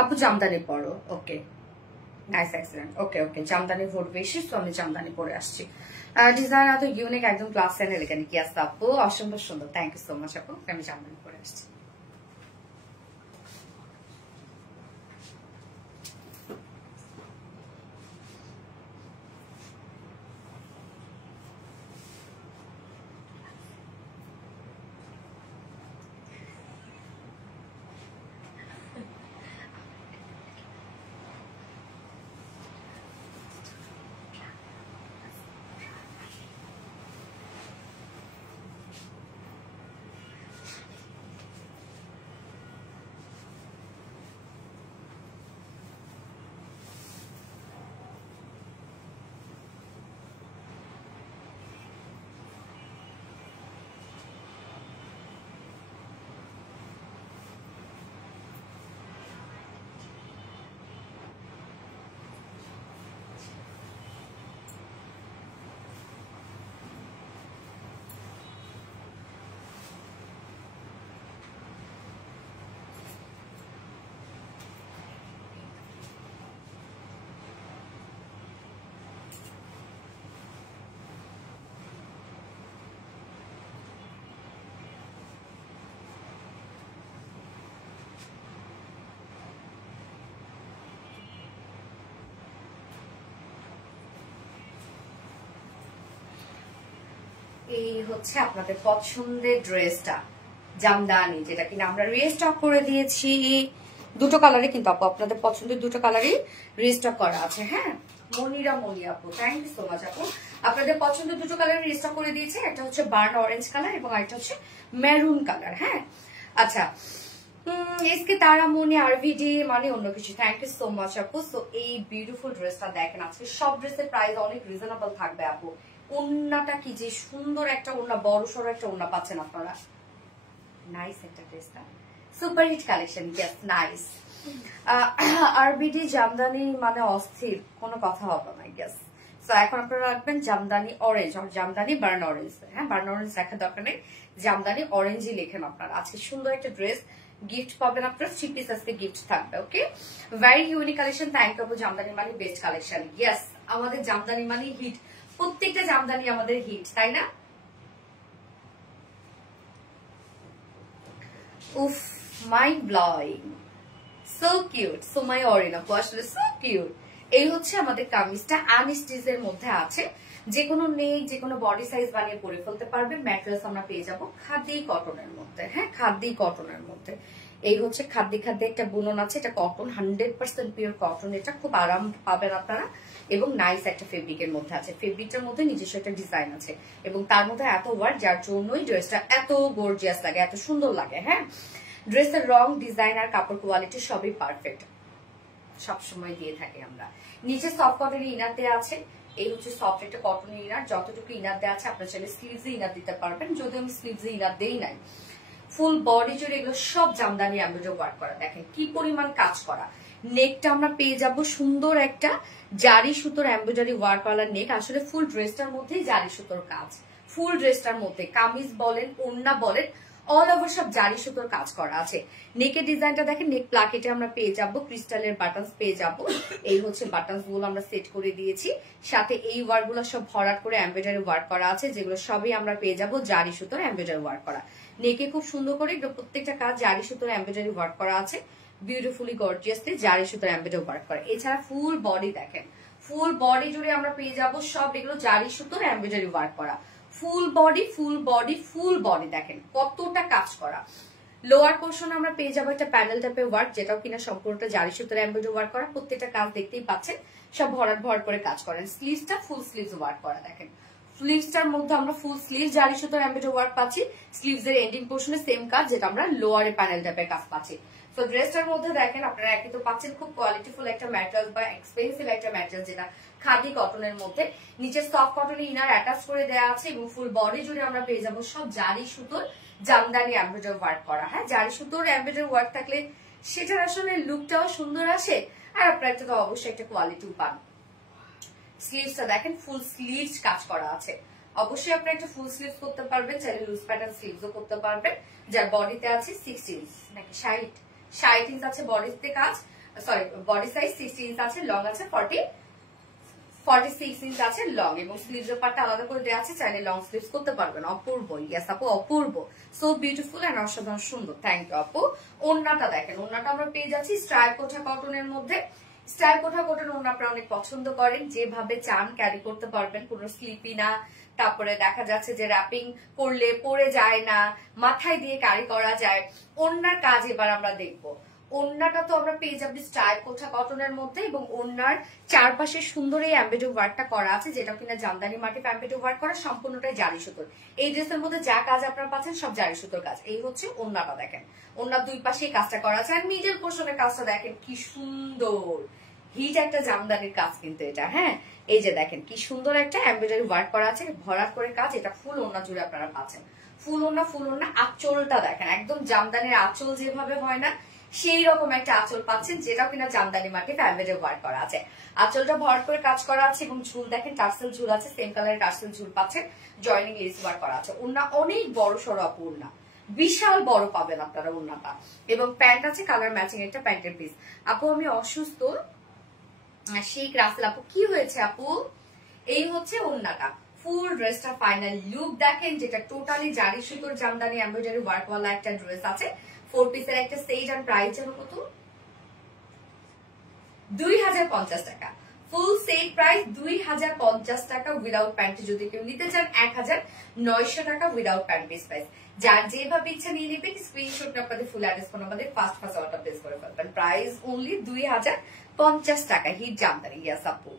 আপু জামদানি পরো। ওকে, নাইস, এক্সেলেন্ট। ওকে ওকে, জামদানি ভোট বেশি, তো আমি জামদানি পরে আসছি। ডিজাইন এত ইউনিক, একদম ক্লাস এন্ড এলিগেন্ট। কি আছে আপু? অসম্ভব সুন্দর, থ্যাংক ইউ সো মাচ আপু। আমি জামদানি পরে আসছি। এই হচ্ছে আপনাদের পছন্দের ড্রেসটা, জামদানি, যেটা কিনা আমরা রিস্টক করে দিয়েছি। দুটো কালারই কিন্তু আপু, আপনাদের পছন্দের দুটো কালারই রিস্টক করা আছে। হ্যাঁ, মনিরা মনি আপু, থ্যাংক ইউ সো মাচ আপু। আপনাদের পছন্দের দুটো কালার রিস্টক করে দিয়েছে, একটা হচ্ছে বার্ন অরেঞ্জ কালার এবং একটা হচ্ছে মেরুন কালার। হ্যাঁ, আচ্ছা, এসকে তারামণি আরভিডি মানে অন্য কিছু, থ্যাংক ইউ সো মাচ আপু। সো এই বিউটিফুল ড্রেসটা দেখেন, আজকে সব ড্রেসের প্রাইস অনেক রিজনেবল থাকবে আপু। ওন্নাটা কি যে সুন্দর একটা ওন্না, বড় সড়ো একটা ওন্না পাচ্ছেন আপনারা। নাইস একটা ড্রেসটা, super hit collection, yes nice. RBD Jamdani মানে অস্থির, কোনো কথা হবে না, গেস। তো এখন আপনারা রাখবেন জামদানি অরেঞ্জ আর জামদানি বার্ন অরেঞ্জ। হ্যাঁ, বার্ন অরেঞ্জ রাখার দরকার নেই, জামদানি অরেঞ্জই লেখেন আপনারা। আজকে সুন্দর একটা ড্রেস গিফট পাবেন আপনারা, 3 পিস আজকে গিফট থাকবে। Okay, very unique collection, thank you. Jamdani মানে বেস্ট কালেকশন, ইয়েস। আমাদের জামদানি মানে হিট, প্রত্যেকটা জামদানি আমাদের হিট, তাই না? উফ, mind blowing, so cute. So my Orina আসলে সো কিউট। এই হচ্ছে আমাদের কামিজটা, আনস্টিচের মধ্যে আছে, যে কোনো নেক, যে কোনো বডি সাইজ বানিয়ে পরে ফেলতে পারবে। ম্যাটেরিয়ালস আমরা পেয়ে যাবো খাদি কটনের মধ্যে। হ্যাঁ, খাদি কটনের মধ্যে। এই হচ্ছে খাদি খাদি একটা বুনন আছে, এটা কটন, 100% পিওর কটন। এটা খুব আরাম পাবেন আপনারা এবং নাইস একটা ফেব্রিকের মধ্যে আছে। ফেব্রিকটার মধ্যে নিজস্ব একটা ডিজাইন আছে এবং তার মধ্যে এত ওয়ার্ক, যার জন্যই ড্রেসটা এত গর্জিয়াস লাগে, এত সুন্দর লাগে। হ্যাঁ, ড্রেসের রং, ডিজাইন আর কাপড় কোয়ালিটি সবই পারফেক্ট, সবসময় দিয়ে থাকি আমরা। নিচে সফট কটনের ইনার দেওয়া আছে, এই হচ্ছে সফট একটা কটনের ইনার। যতটুকু ইনার দেওয়া আছে আপনার চাইলে স্লিভস ইনার দিতে পারবেন, যদি আমি স্লিভস ইনার দেই নাই। ফুল বডি জুড়ে এগুলো সব জামদানি এমব্রয়ডারি ওয়ার্ক করা, দেখেন কি পরিমাণ কাজ করা। নেকটা আমরা পেয়ে যাব সুন্দর একটা জারি সুতোর এমব্রয়ডারি ওয়ার্ক ওয়ালা নেক। আসলে ফুল ড্রেসটার মধ্যেই জারি সুতোর কাজ, ফুল ড্রেসটার মধ্যে কামিজ বলেন, ওড়না বলেন, অল ওভার সব জারি সুতোর কাজ করা আছে। নেকের ডিজাইনটা দেখেন, নেক প্লাকেটে আমরা পেয়ে যাব ক্রিস্টালের বাটনস পেয়ে যাব। এই হচ্ছে বাটনস গুলো আমরা সেট করে দিয়েছি, সাথে এই ওয়ার্ক গুলো সব ভরাট করে এমব্রয়ডারি ওয়ার্ক করা আছে, যেগুলো সবই আমরা পেয়ে যাব জারি সুতোর এমব্রয়ডারি ওয়ার্ক করা। নেকে খুব সুন্দর করে প্রত্যেকটা কাজ জারি সুতোর এমব্রয়ডারি ওয়ার্ক করা আছে, বিউটিফুলি গর্জিয়াসলি জারি সুতোর এমব্রয়ডারি ওয়ার্ক করা। এছাড়া ফুল বডি দেখেন, ফুল বডি জুড়ে আমরা পেয়ে যাব সব এগুলো জারি সুতোর এমব্রয়ডারি ওয়ার্ক করা। Full body full body full body দেখেন কতটা কাজ করা। লোয়ার পোর্শন আমরা পেয়ে যাবো একটা প্যানেল টাইপের ওয়ার্ক, যেটাও কিনা সম্পূর্ণটা জারি সুতোর এমব্রয়ডারি ওয়ার্ক করা। প্রত্যেকটা কাজ দেখতেই পাচ্ছেন, সব ভরাট ভরাট করে কাজ করেন। স্লিভসটা ফুল স্লিভস ওয়ার্ক করা, দেখেন স্লিভসটার মধ্যে আমরা ফুল স্লিভ জারি সুতোর এমব্রয়ডারি ওয়ার্ক পাচ্ছি। স্লিভস এর এন্ডিং পোর্শনে সেম কাজ, যেটা আমরা লোয়ারে প্যানেল টাইপের কাজ পাচ্ছি। তো ড্রেসটার মধ্যে দেখেন আপনারা একই তো পাচ্ছেন খুব কোয়ালিটিফুল একটা ম্যাটেরিয়াল বা এক্সপেন্সিভ একটা ম্যাটেরিয়াল, যেটা খাদি কটনের মধ্যে। নিচে সফট কটনের ইনার অ্যাটাচ করে দেওয়া আছে এবং ফুল বডি জুড়ে আমরা পেয়ে যাবো সব জারি সুতোর জামদানি এমব্রয়ডারি ওয়ার্ক করা। হ্যাঁ, জারি সুতোর এমব্রয়ডারি ওয়ার্ক থাকলে সেটার আসলে লুকটাও সুন্দর আসে, আর আপনারা একটা তো অবশ্যই একটা কোয়ালিটিও পান। স্লিভসটা দেখেন ফুল স্লিভস কাজ করা আছে, অবশ্যই আপনি একটা ফুল স্লিভস করতে পারবেন, চাইলে লুজ প্যাটার্ন স্লিভসও করতে পারবেন। যার বডিতে আছে 60 ইঞ্চ নাকি 60 ইঞ্চ আছে বডিতে কাজ, সরি বডি সাইজ 60 ইঞ্চ আছে, লং আছে 46 ইঞ্চ আছে লং, এবং স্লিভসের পার্টটা আলাদা করে দেওয়া আছে, চাইলে লং স্লিভস করতে পারবেন। অপূর্ব, ইয়েস আপু অপূর্ব, সো বিউটিফুল এন্ড অসাধারণ সুন্দর, থ্যাংক ইউ আপু। ওড়নাটা দেখেন, ওড়নাটা আমরা পেয়ে যাচ্ছি স্ট্রাইপ কোঠা কটনের মধ্যে। স্টাইল কোঠা কটন ওড়না আপনারা অনেক পছন্দ করেন, যেভাবে চান ক্যারি করতে পারবেন, কোনো স্লিপি না, তারপরে দেখা যাচ্ছে যে র্যাপিং করলে পরে যায় না, মাথায় দিয়ে ক্যারি করা যায়। ওড়নার কাজ এবার আমরা দেখবো। ওড়নাটা তো আমরা পেয়ে যাবো স্টাইল কোঠা কটনের মধ্যে, এবং ওড়নার চারপাশে সুন্দর এই এমব্রয়ডারি ওয়ার্কটা করা আছে, যেটা কিনা জামদানি মাটিফ এমব্রয়ডারি ওয়ার্ক করা, সম্পূর্ণটাই জারি সুতোর। এই ড্রেসের মধ্যে যা কাজ আপনারা পাচ্ছেন সব জারি সুতোর কাজ। এই হচ্ছে ওড়নাটা দেখেন, ওড়নার দুই পাশে কাজটা করা আছে, আর মিডল পোর্শনের কাজটা দেখেন কি সুন্দর, হিট একটা জামদানির কাজ কিন্তু এটা। হ্যাঁ, এই যে দেখেন কি সুন্দর একটা এমব্রয়ডারি ওয়ার্ক করা আছে, ভরাট করে কাজ। এটা ফুল ওড়না জুড়ে আপনারা পাচ্ছেন, ফুল ওড়না। আঁচলটা দেখেন, একদম জামদানির আঁচল যেভাবে হয় না, সেই রকম একটা আঁচল পাচ্ছেন, যেটাও কিনা জামদানি মাটিতে এমব্রয়ডারি ওয়ার্ক করা আছে। আঁচলটা ভরাট করে কাজ করা আছে, এবং ঝুল দেখেন টার্সেল ঝুল আছে, সেম কালারের টার্সেল ঝুল পাচ্ছেন, জয়নিং লেস ওয়ার্ক করা আছে। ওড়না অনেক বড় সড়ো আপু, ওড়না বিশাল বড় পাবেন আপনারা ওড়নাটা, এবং প্যান্ট আছে কালার ম্যাচিং একটা প্যান্টের পিস। আপু আমি অসুস্থ, শেখ রাসেল আপু কি হয়েছে আপু? এই হচ্ছে ওড়নাটা, ফুল ড্রেসটা ফাইনাল লুক দেখেন, যেটা টোটালি জারি সুতোর জামদানি এমব্রয়ডারি ওয়ার্ক ওয়ালা একটা ড্রেস আছে। 4 পিসের একটা সেট, আর প্রাইস জানো কত? 2050 টাকা। ফুল সেট প্রাইস 2050 টাকা উইদাউট প্যান্টি। যদি কেউ নিতে চান 1900 টাকা উইদাউট প্যান্ট পিস প্রাইস। যার যেভাবে ইচ্ছা নিয়ে নেবেন, স্ক্রিনশট আপনাদের ফুল অ্যাড্রেস ফোন আমাদের ফার্স্ট অর্ডার প্লেস করে ফেলবেন। প্রাইস অনলি 2050 টাকা। হিট জামদানি। ইয়াস আপু,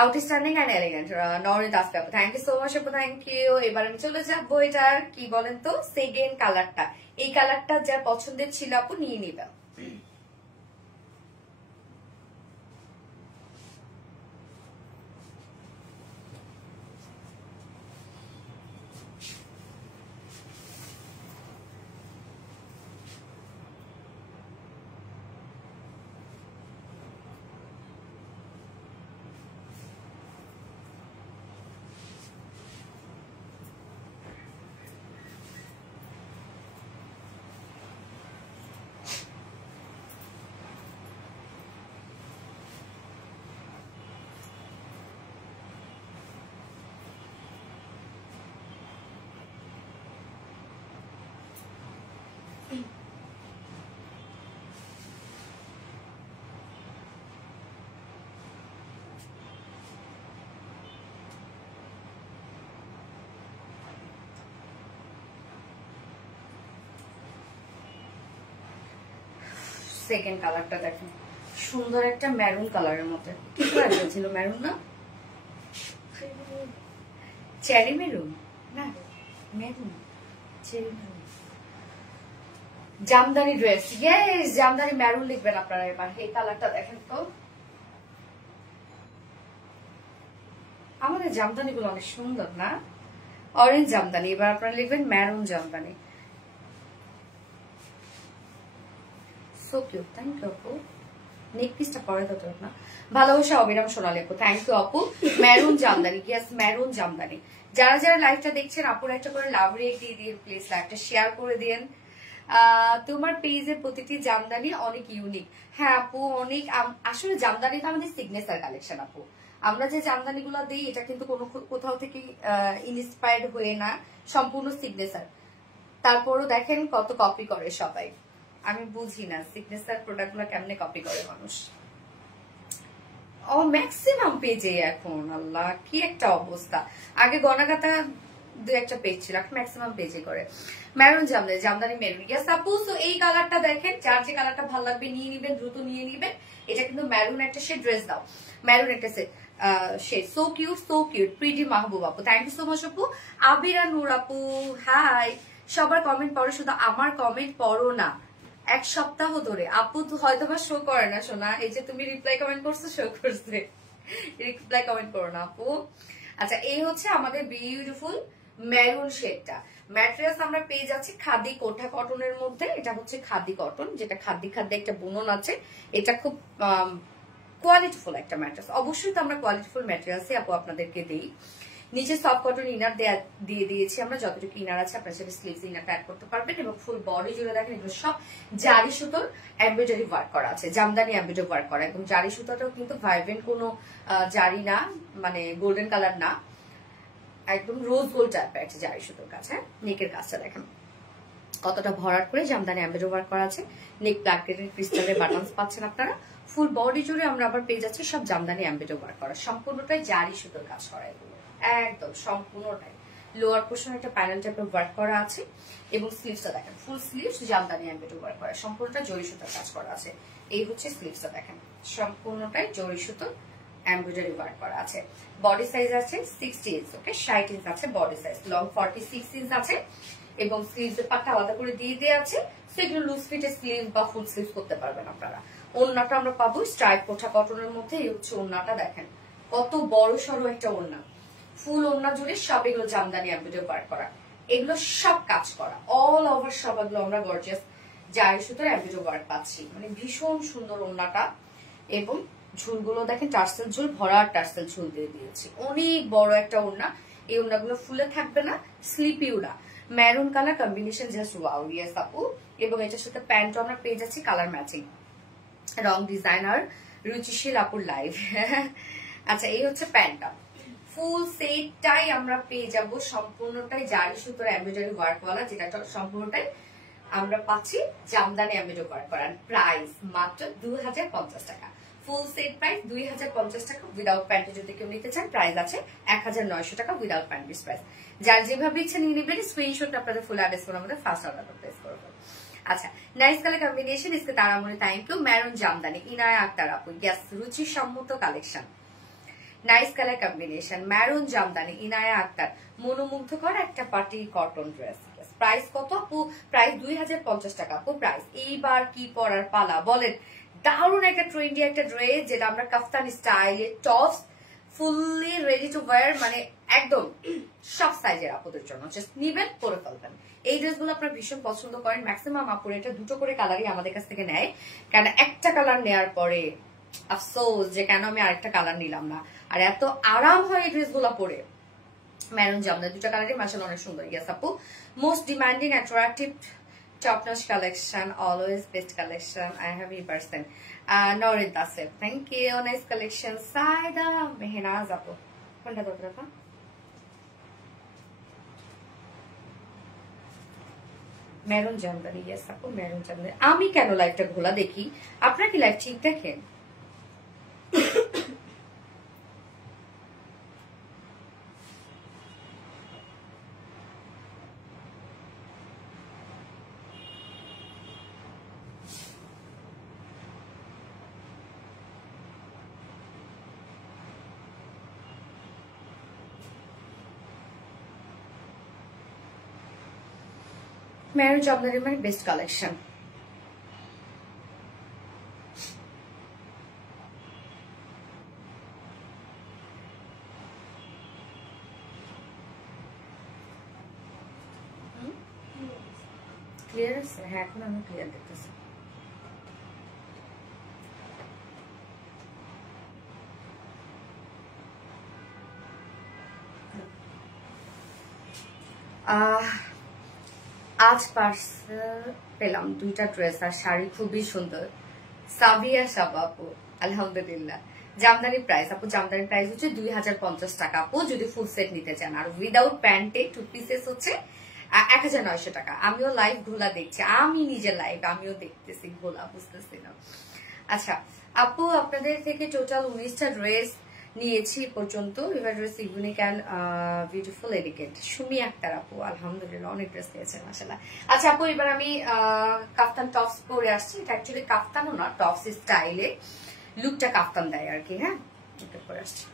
আউটস্ট্যান্ডিং অ্যান্ড এলিগেন্ট। নরিত আসবে আপু, থ্যাংক ইউ সো মাচ আপু, থ্যাংক ইউ। এবার আমি চলে যাবো এটার কি বলেন তো, সেকেন্ড কালারটা। এই কালারটা যার পছন্দের ছিল আপু নিয়ে নিবেন। সেকেন্ড কালারটা দেখেন, সুন্দর একটা মেরুন কালারের মধ্যে। কি কালার ছিল? মেরুন না, চেরি মেরুন না, maroon, cherry maroon. Jamdani dress, yes Jamdani maroon লিখবেন আপনারা এবার। এই কালারটা দেখেন তো, আমাদের জামদানি গুলো অনেক সুন্দর না? অরেঞ্জ জামদানি, এবার আপনারা লিখবেন maroon Jamdani. So cute, thank you আপু। নেক পিসটা পরে তো না, ভালোবাসা অবিরাম সোনালী আপু, থ্যাংক ইউ আপু। Maroon Jamdani, yes maroon Jamdani. যারা যারা লাইভটা দেখছেন আপুর একটা করে লাভ রেক দিয়ে দিন প্লিজ, লাইভটা শেয়ার করে দিন। তোমার পেজের প্রতিটি জামদানি অনেক ইউনিক। হ্যাঁ আপু, অনেক। আসলে জামদানিটা আমাদের সিগনেচার কালেকশন আপু। আমরা যে জামদানি গুলো দিই এটা কিন্তু কোনো কোথাও থেকে ইন্সপায়ার্ড হয়ে না, সম্পূর্ণ সিগনেচার। তারপরও দেখেন কত কপি করে সবাই। আমি বুঝি না সিগনেচার প্রোডাক্ট গুলো কেমনে কপি করে মানুষ। ও ম্যাক্সিমাম পেজে এখন, আল্লাহ কি একটা অবস্থা। আগে গণাগাতা দু একটা পেজ ছিল, এখন ম্যাক্সিমাম পেজে করে। Maroon Jamdani, Jamdani maroon. Yes আপু, সো এই কালারটা দেখেন, যার যে কালারটা ভালো লাগবে নিয়ে নিবেন, দ্রুত নিয়ে নিবেন। এটা কিন্তু মেরুন একটা শেড, ড্রেস দাও মেরুন একটা শেড। সো কিউট প্রিটি মাহবুব আপু, থ্যাংক ইউ সো মাচ আপু। আবিরা নূর আপু, হাই। সবার কমেন্ট পড়ো, শুধু আমার কমেন্ট পড়ো না। এক সপ্তাহ ধরে আপু তো হয়তো বা শো করে না সোনা, এই যে তুমি রিপ্লাই কমেন্ট করছো শো করছে, রিপ্লাই কমেন্ট করো না আপু। আচ্ছা, এই হচ্ছে আমাদের বিউটিফুল মেরুন শেডটা। ম্যাটেরিয়ালস আমরা পেয়ে যাচ্ছি খাদি কোঠা কটনের মধ্যে। এটা হচ্ছে খাদি কটন, যেটা খাদি একটা বুনন আছে। এটা খুব কোয়ালিটিফুল একটা ম্যাটেরিয়ালস। অবশ্যই তো আমরা কোয়ালিটিফুল ম্যাটেরিয়ালসই আপু আপনাদেরকে দিই। নিচে সফট কটন ইনার দিয়ে দিয়েছি আমরা, যতটুকু ইনার আছে আপনার সাথে স্লিভস ইনারটা অ্যাড করতে পারবেন। এবং ফুল বডি জুড়ে দেখেন এগুলো সব জারি সুতোর এমব্রয়ডারি ওয়ার্ক করা আছে, জামদানি এমব্রয়ডারি ওয়ার্ক করা। এবং জারি সুতোটাও কিন্তু ভাইব্রেন্ট কোনো জারি না, মানে গোল্ডেন কালার না, একদম রোজ গোল্ড টাইপের আছে জারি সুতোর কাছে। নেকের কাজটা দেখেন কতটা ভরাট করে জামদানি এমব্রয়ডারি ওয়ার্ক করা আছে। নেক প্লাকেটের ক্রিস্টালের বাটনস পাচ্ছেন আপনারা। ফুল বডি জুড়ে আমরা আবার পেয়ে যাচ্ছি সব জামদানি এমব্রয়ডারি ওয়ার্ক করা, সম্পূর্ণটাই জারি সুতোর কাজ করা এগুলো, একদম সম্পূর্ণটাই। লোয়ার পোর্শনে একটা প্যানেল টাইপের ওয়ার্ক করা আছে। এবং স্লিভসটা দেখেন ফুল স্লিভস জামদানি এমব্রয়ডারি ওয়ার্ক করা, সম্পূর্ণটা জরি সুতোর কাজ করা আছে। এই হচ্ছে স্লিভসটা দেখেন, সম্পূর্ণটাই জরি সুতোর এমব্রয়ডারি ওয়ার্ক করা আছে। বডি সাইজ আছে 60 ইঞ্চ, ওকে 60 ইঞ্চ আছে বডি সাইজ, লং 46 ইঞ্চ আছে। এবং স্লিভসের পাটটা আলাদা করে দিয়ে দেওয়া আছে। সেগুলো লুজ ফিটে স্লিভ বা ফুল স্লিভ করতে পারবেন আপনারা। ওড়নাটা আমরা পাবো স্ট্রাইপ কোঠা কটনের মধ্যে। এই হচ্ছে ওড়নাটা দেখেন, কত বড় সড়ো একটা ওড়না, ফুল ওড়না জুড়ে সব এগুলো জামদানি এমব্রয়ডারি ওয়ার্ক করা, এগুলো সব কাজ করা অল ওভার সব এগুলো আমরা গর্জিয়াস জারি সুতোর এমব্রয়ডারি ওয়ার্ক পাচ্ছি। মানে ভীষণ সুন্দর ওড়নাটা। এবং ঝুলগুলো দেখেন টার্সেল ঝুল, ভরা টার্সেল ঝুল দিয়ে দিয়েছি, অনেক বড় একটা ওড়না। এই ওড়নাগুলো ফুলে থাকবে না, স্লিপিও না। Maroon colour combination just wow. Yes আপু। এবং এটার সাথে প্যান্ট আমরা পেয়ে যাচ্ছি কালার ম্যাচিং, রং ডিজাইনার রুচিশীল আপুর লাইভ। আচ্ছা, এই হচ্ছে প্যান্টটা। ফুল সেটটাই আমরা পেয়ে যাব, সম্পূর্ণটাই জারি সুতোর এমব্রয়ডারি ওয়ার্কওয়ালা, যেটা সম্পূর্ণটাই আমরা পাচ্ছি জামদানি এমব্রয়ডারি ওয়ার্ক করার। প্রাইস মাত্র 2050 টাকা। ফুল সেট প্রাইস 2050 টাকা, উইদাউট প্যান্টে যদি কেউ নিতে চান প্রাইস আছে 1900 টাকা উইদাউট প্যান্ট পিস প্রাইস। যার যেভাবে ইচ্ছা নিয়ে নেবেন, স্ক্রিনশট আপনাদের ফুল অ্যাড্রেস ফোন আমাদের ফার্স্ট অর্ডার প্লেস করবেন। আচ্ছা, নাইস কালার কম্বিনেশন, इसके Taramoni thank you. Maroon Jamdani Inaya Akter আপু, यस রুচি সম্মত কালেকশন। Nice colour combination, maroon Jamdani Inaya Akter, মনোমুগ্ধকর একটা পার্টি কটন ড্রেস। প্রাইস কত আপু? প্রাইস 2050 টাকা আপু প্রাইস। এইবার কি পরার পালা বলেন? দারুণ একটা ট্রেন্ডি একটা ড্রেস, যেটা আমরা কাফতানি স্টাইলে tops fully ready to wire, মানে একদম সব সাইজের আপুদের জন্য জাস্ট নিবেন, পরে ফেলবেন। এই ড্রেসগুলো আপনারা ভীষণ পছন্দ করেন, ম্যাক্সিমাম আপুর এটা দুটো করে কালারই আমাদের কাছ থেকে নেয়, কেন একটা কালার নেওয়ার পরে আফসোস যে কেন আমি আরেকটা কালার নিলাম না। আর এত আরাম হয় এই ড্রেসগুলো পরে। ম্যারুন জামদানি দুটো কালারই মাশাআল্লাহ অনেক সুন্দর। ইয়েস আপু, most demanding attractive top notch collection, always best collection. I have a person. Norid Dasir, thank you. Nice collection. Saida Mehnaz apu. Konta dotra? Maroon Jamdani, yes apu, Maroon Jamdani. Ami keno live ta ghola dekhi. Apnar ki live ঠিক দেখেন? Maroon Jamdani মানে best collection. Clear আছে? হ্যাঁ, এখন আমি clear দেখতেছি। আজ parcel পেলাম দুইটা ড্রেস আর শাড়ি, খুবই সুন্দর। সাবিয়া সাবাপু, আলহামদুলিল্লাহ। জামদানি প্রাইস আপু, জামদানি প্রাইস হচ্ছে 2050 টাকা আপু যদি ফুল সেট নিতে চান, আর উইদাউট প্যান্টে 2 পিসেস হচ্ছে 1900 টাকা। আমিও লাইভ ঘোলা দেখছি, আমি নিজের লাইভ আমিও দেখতেছি ঘোলা, বুঝতেছি না। আচ্ছা আপু, আপনাদের থেকে টোটাল 19টা ড্রেস নিয়েছি পর্যন্ত। এবার dress unique and beautiful elegant. Sumi Akter আপু, আলহামদুলিল্লাহ অনেক ড্রেস নিয়েছেন মাশাআল্লাহ। আচ্ছা আপু, এবার আমি কাফতান টপস পরে আসছি। এটা অ্যাকচুয়ালি কাফতানও না, টপস স্টাইলে, লুকটা কাফতান দেয় আর কি। হ্যাঁ, এটা পরে আসছি।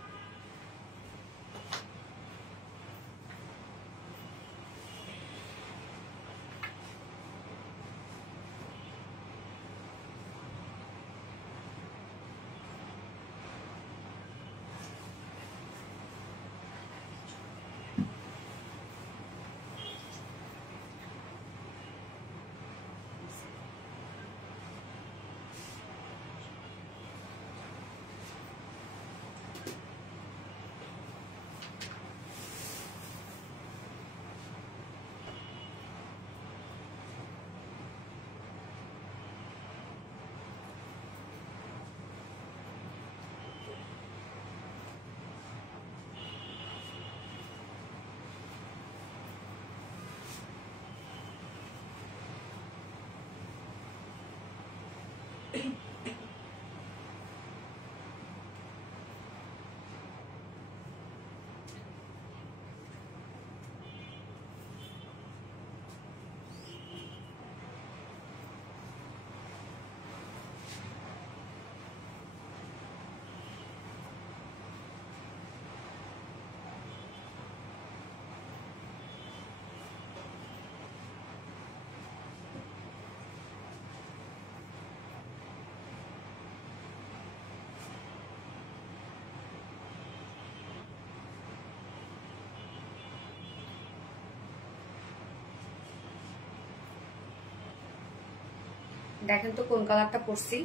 দেখেন তো কোন কালারটা পরছি।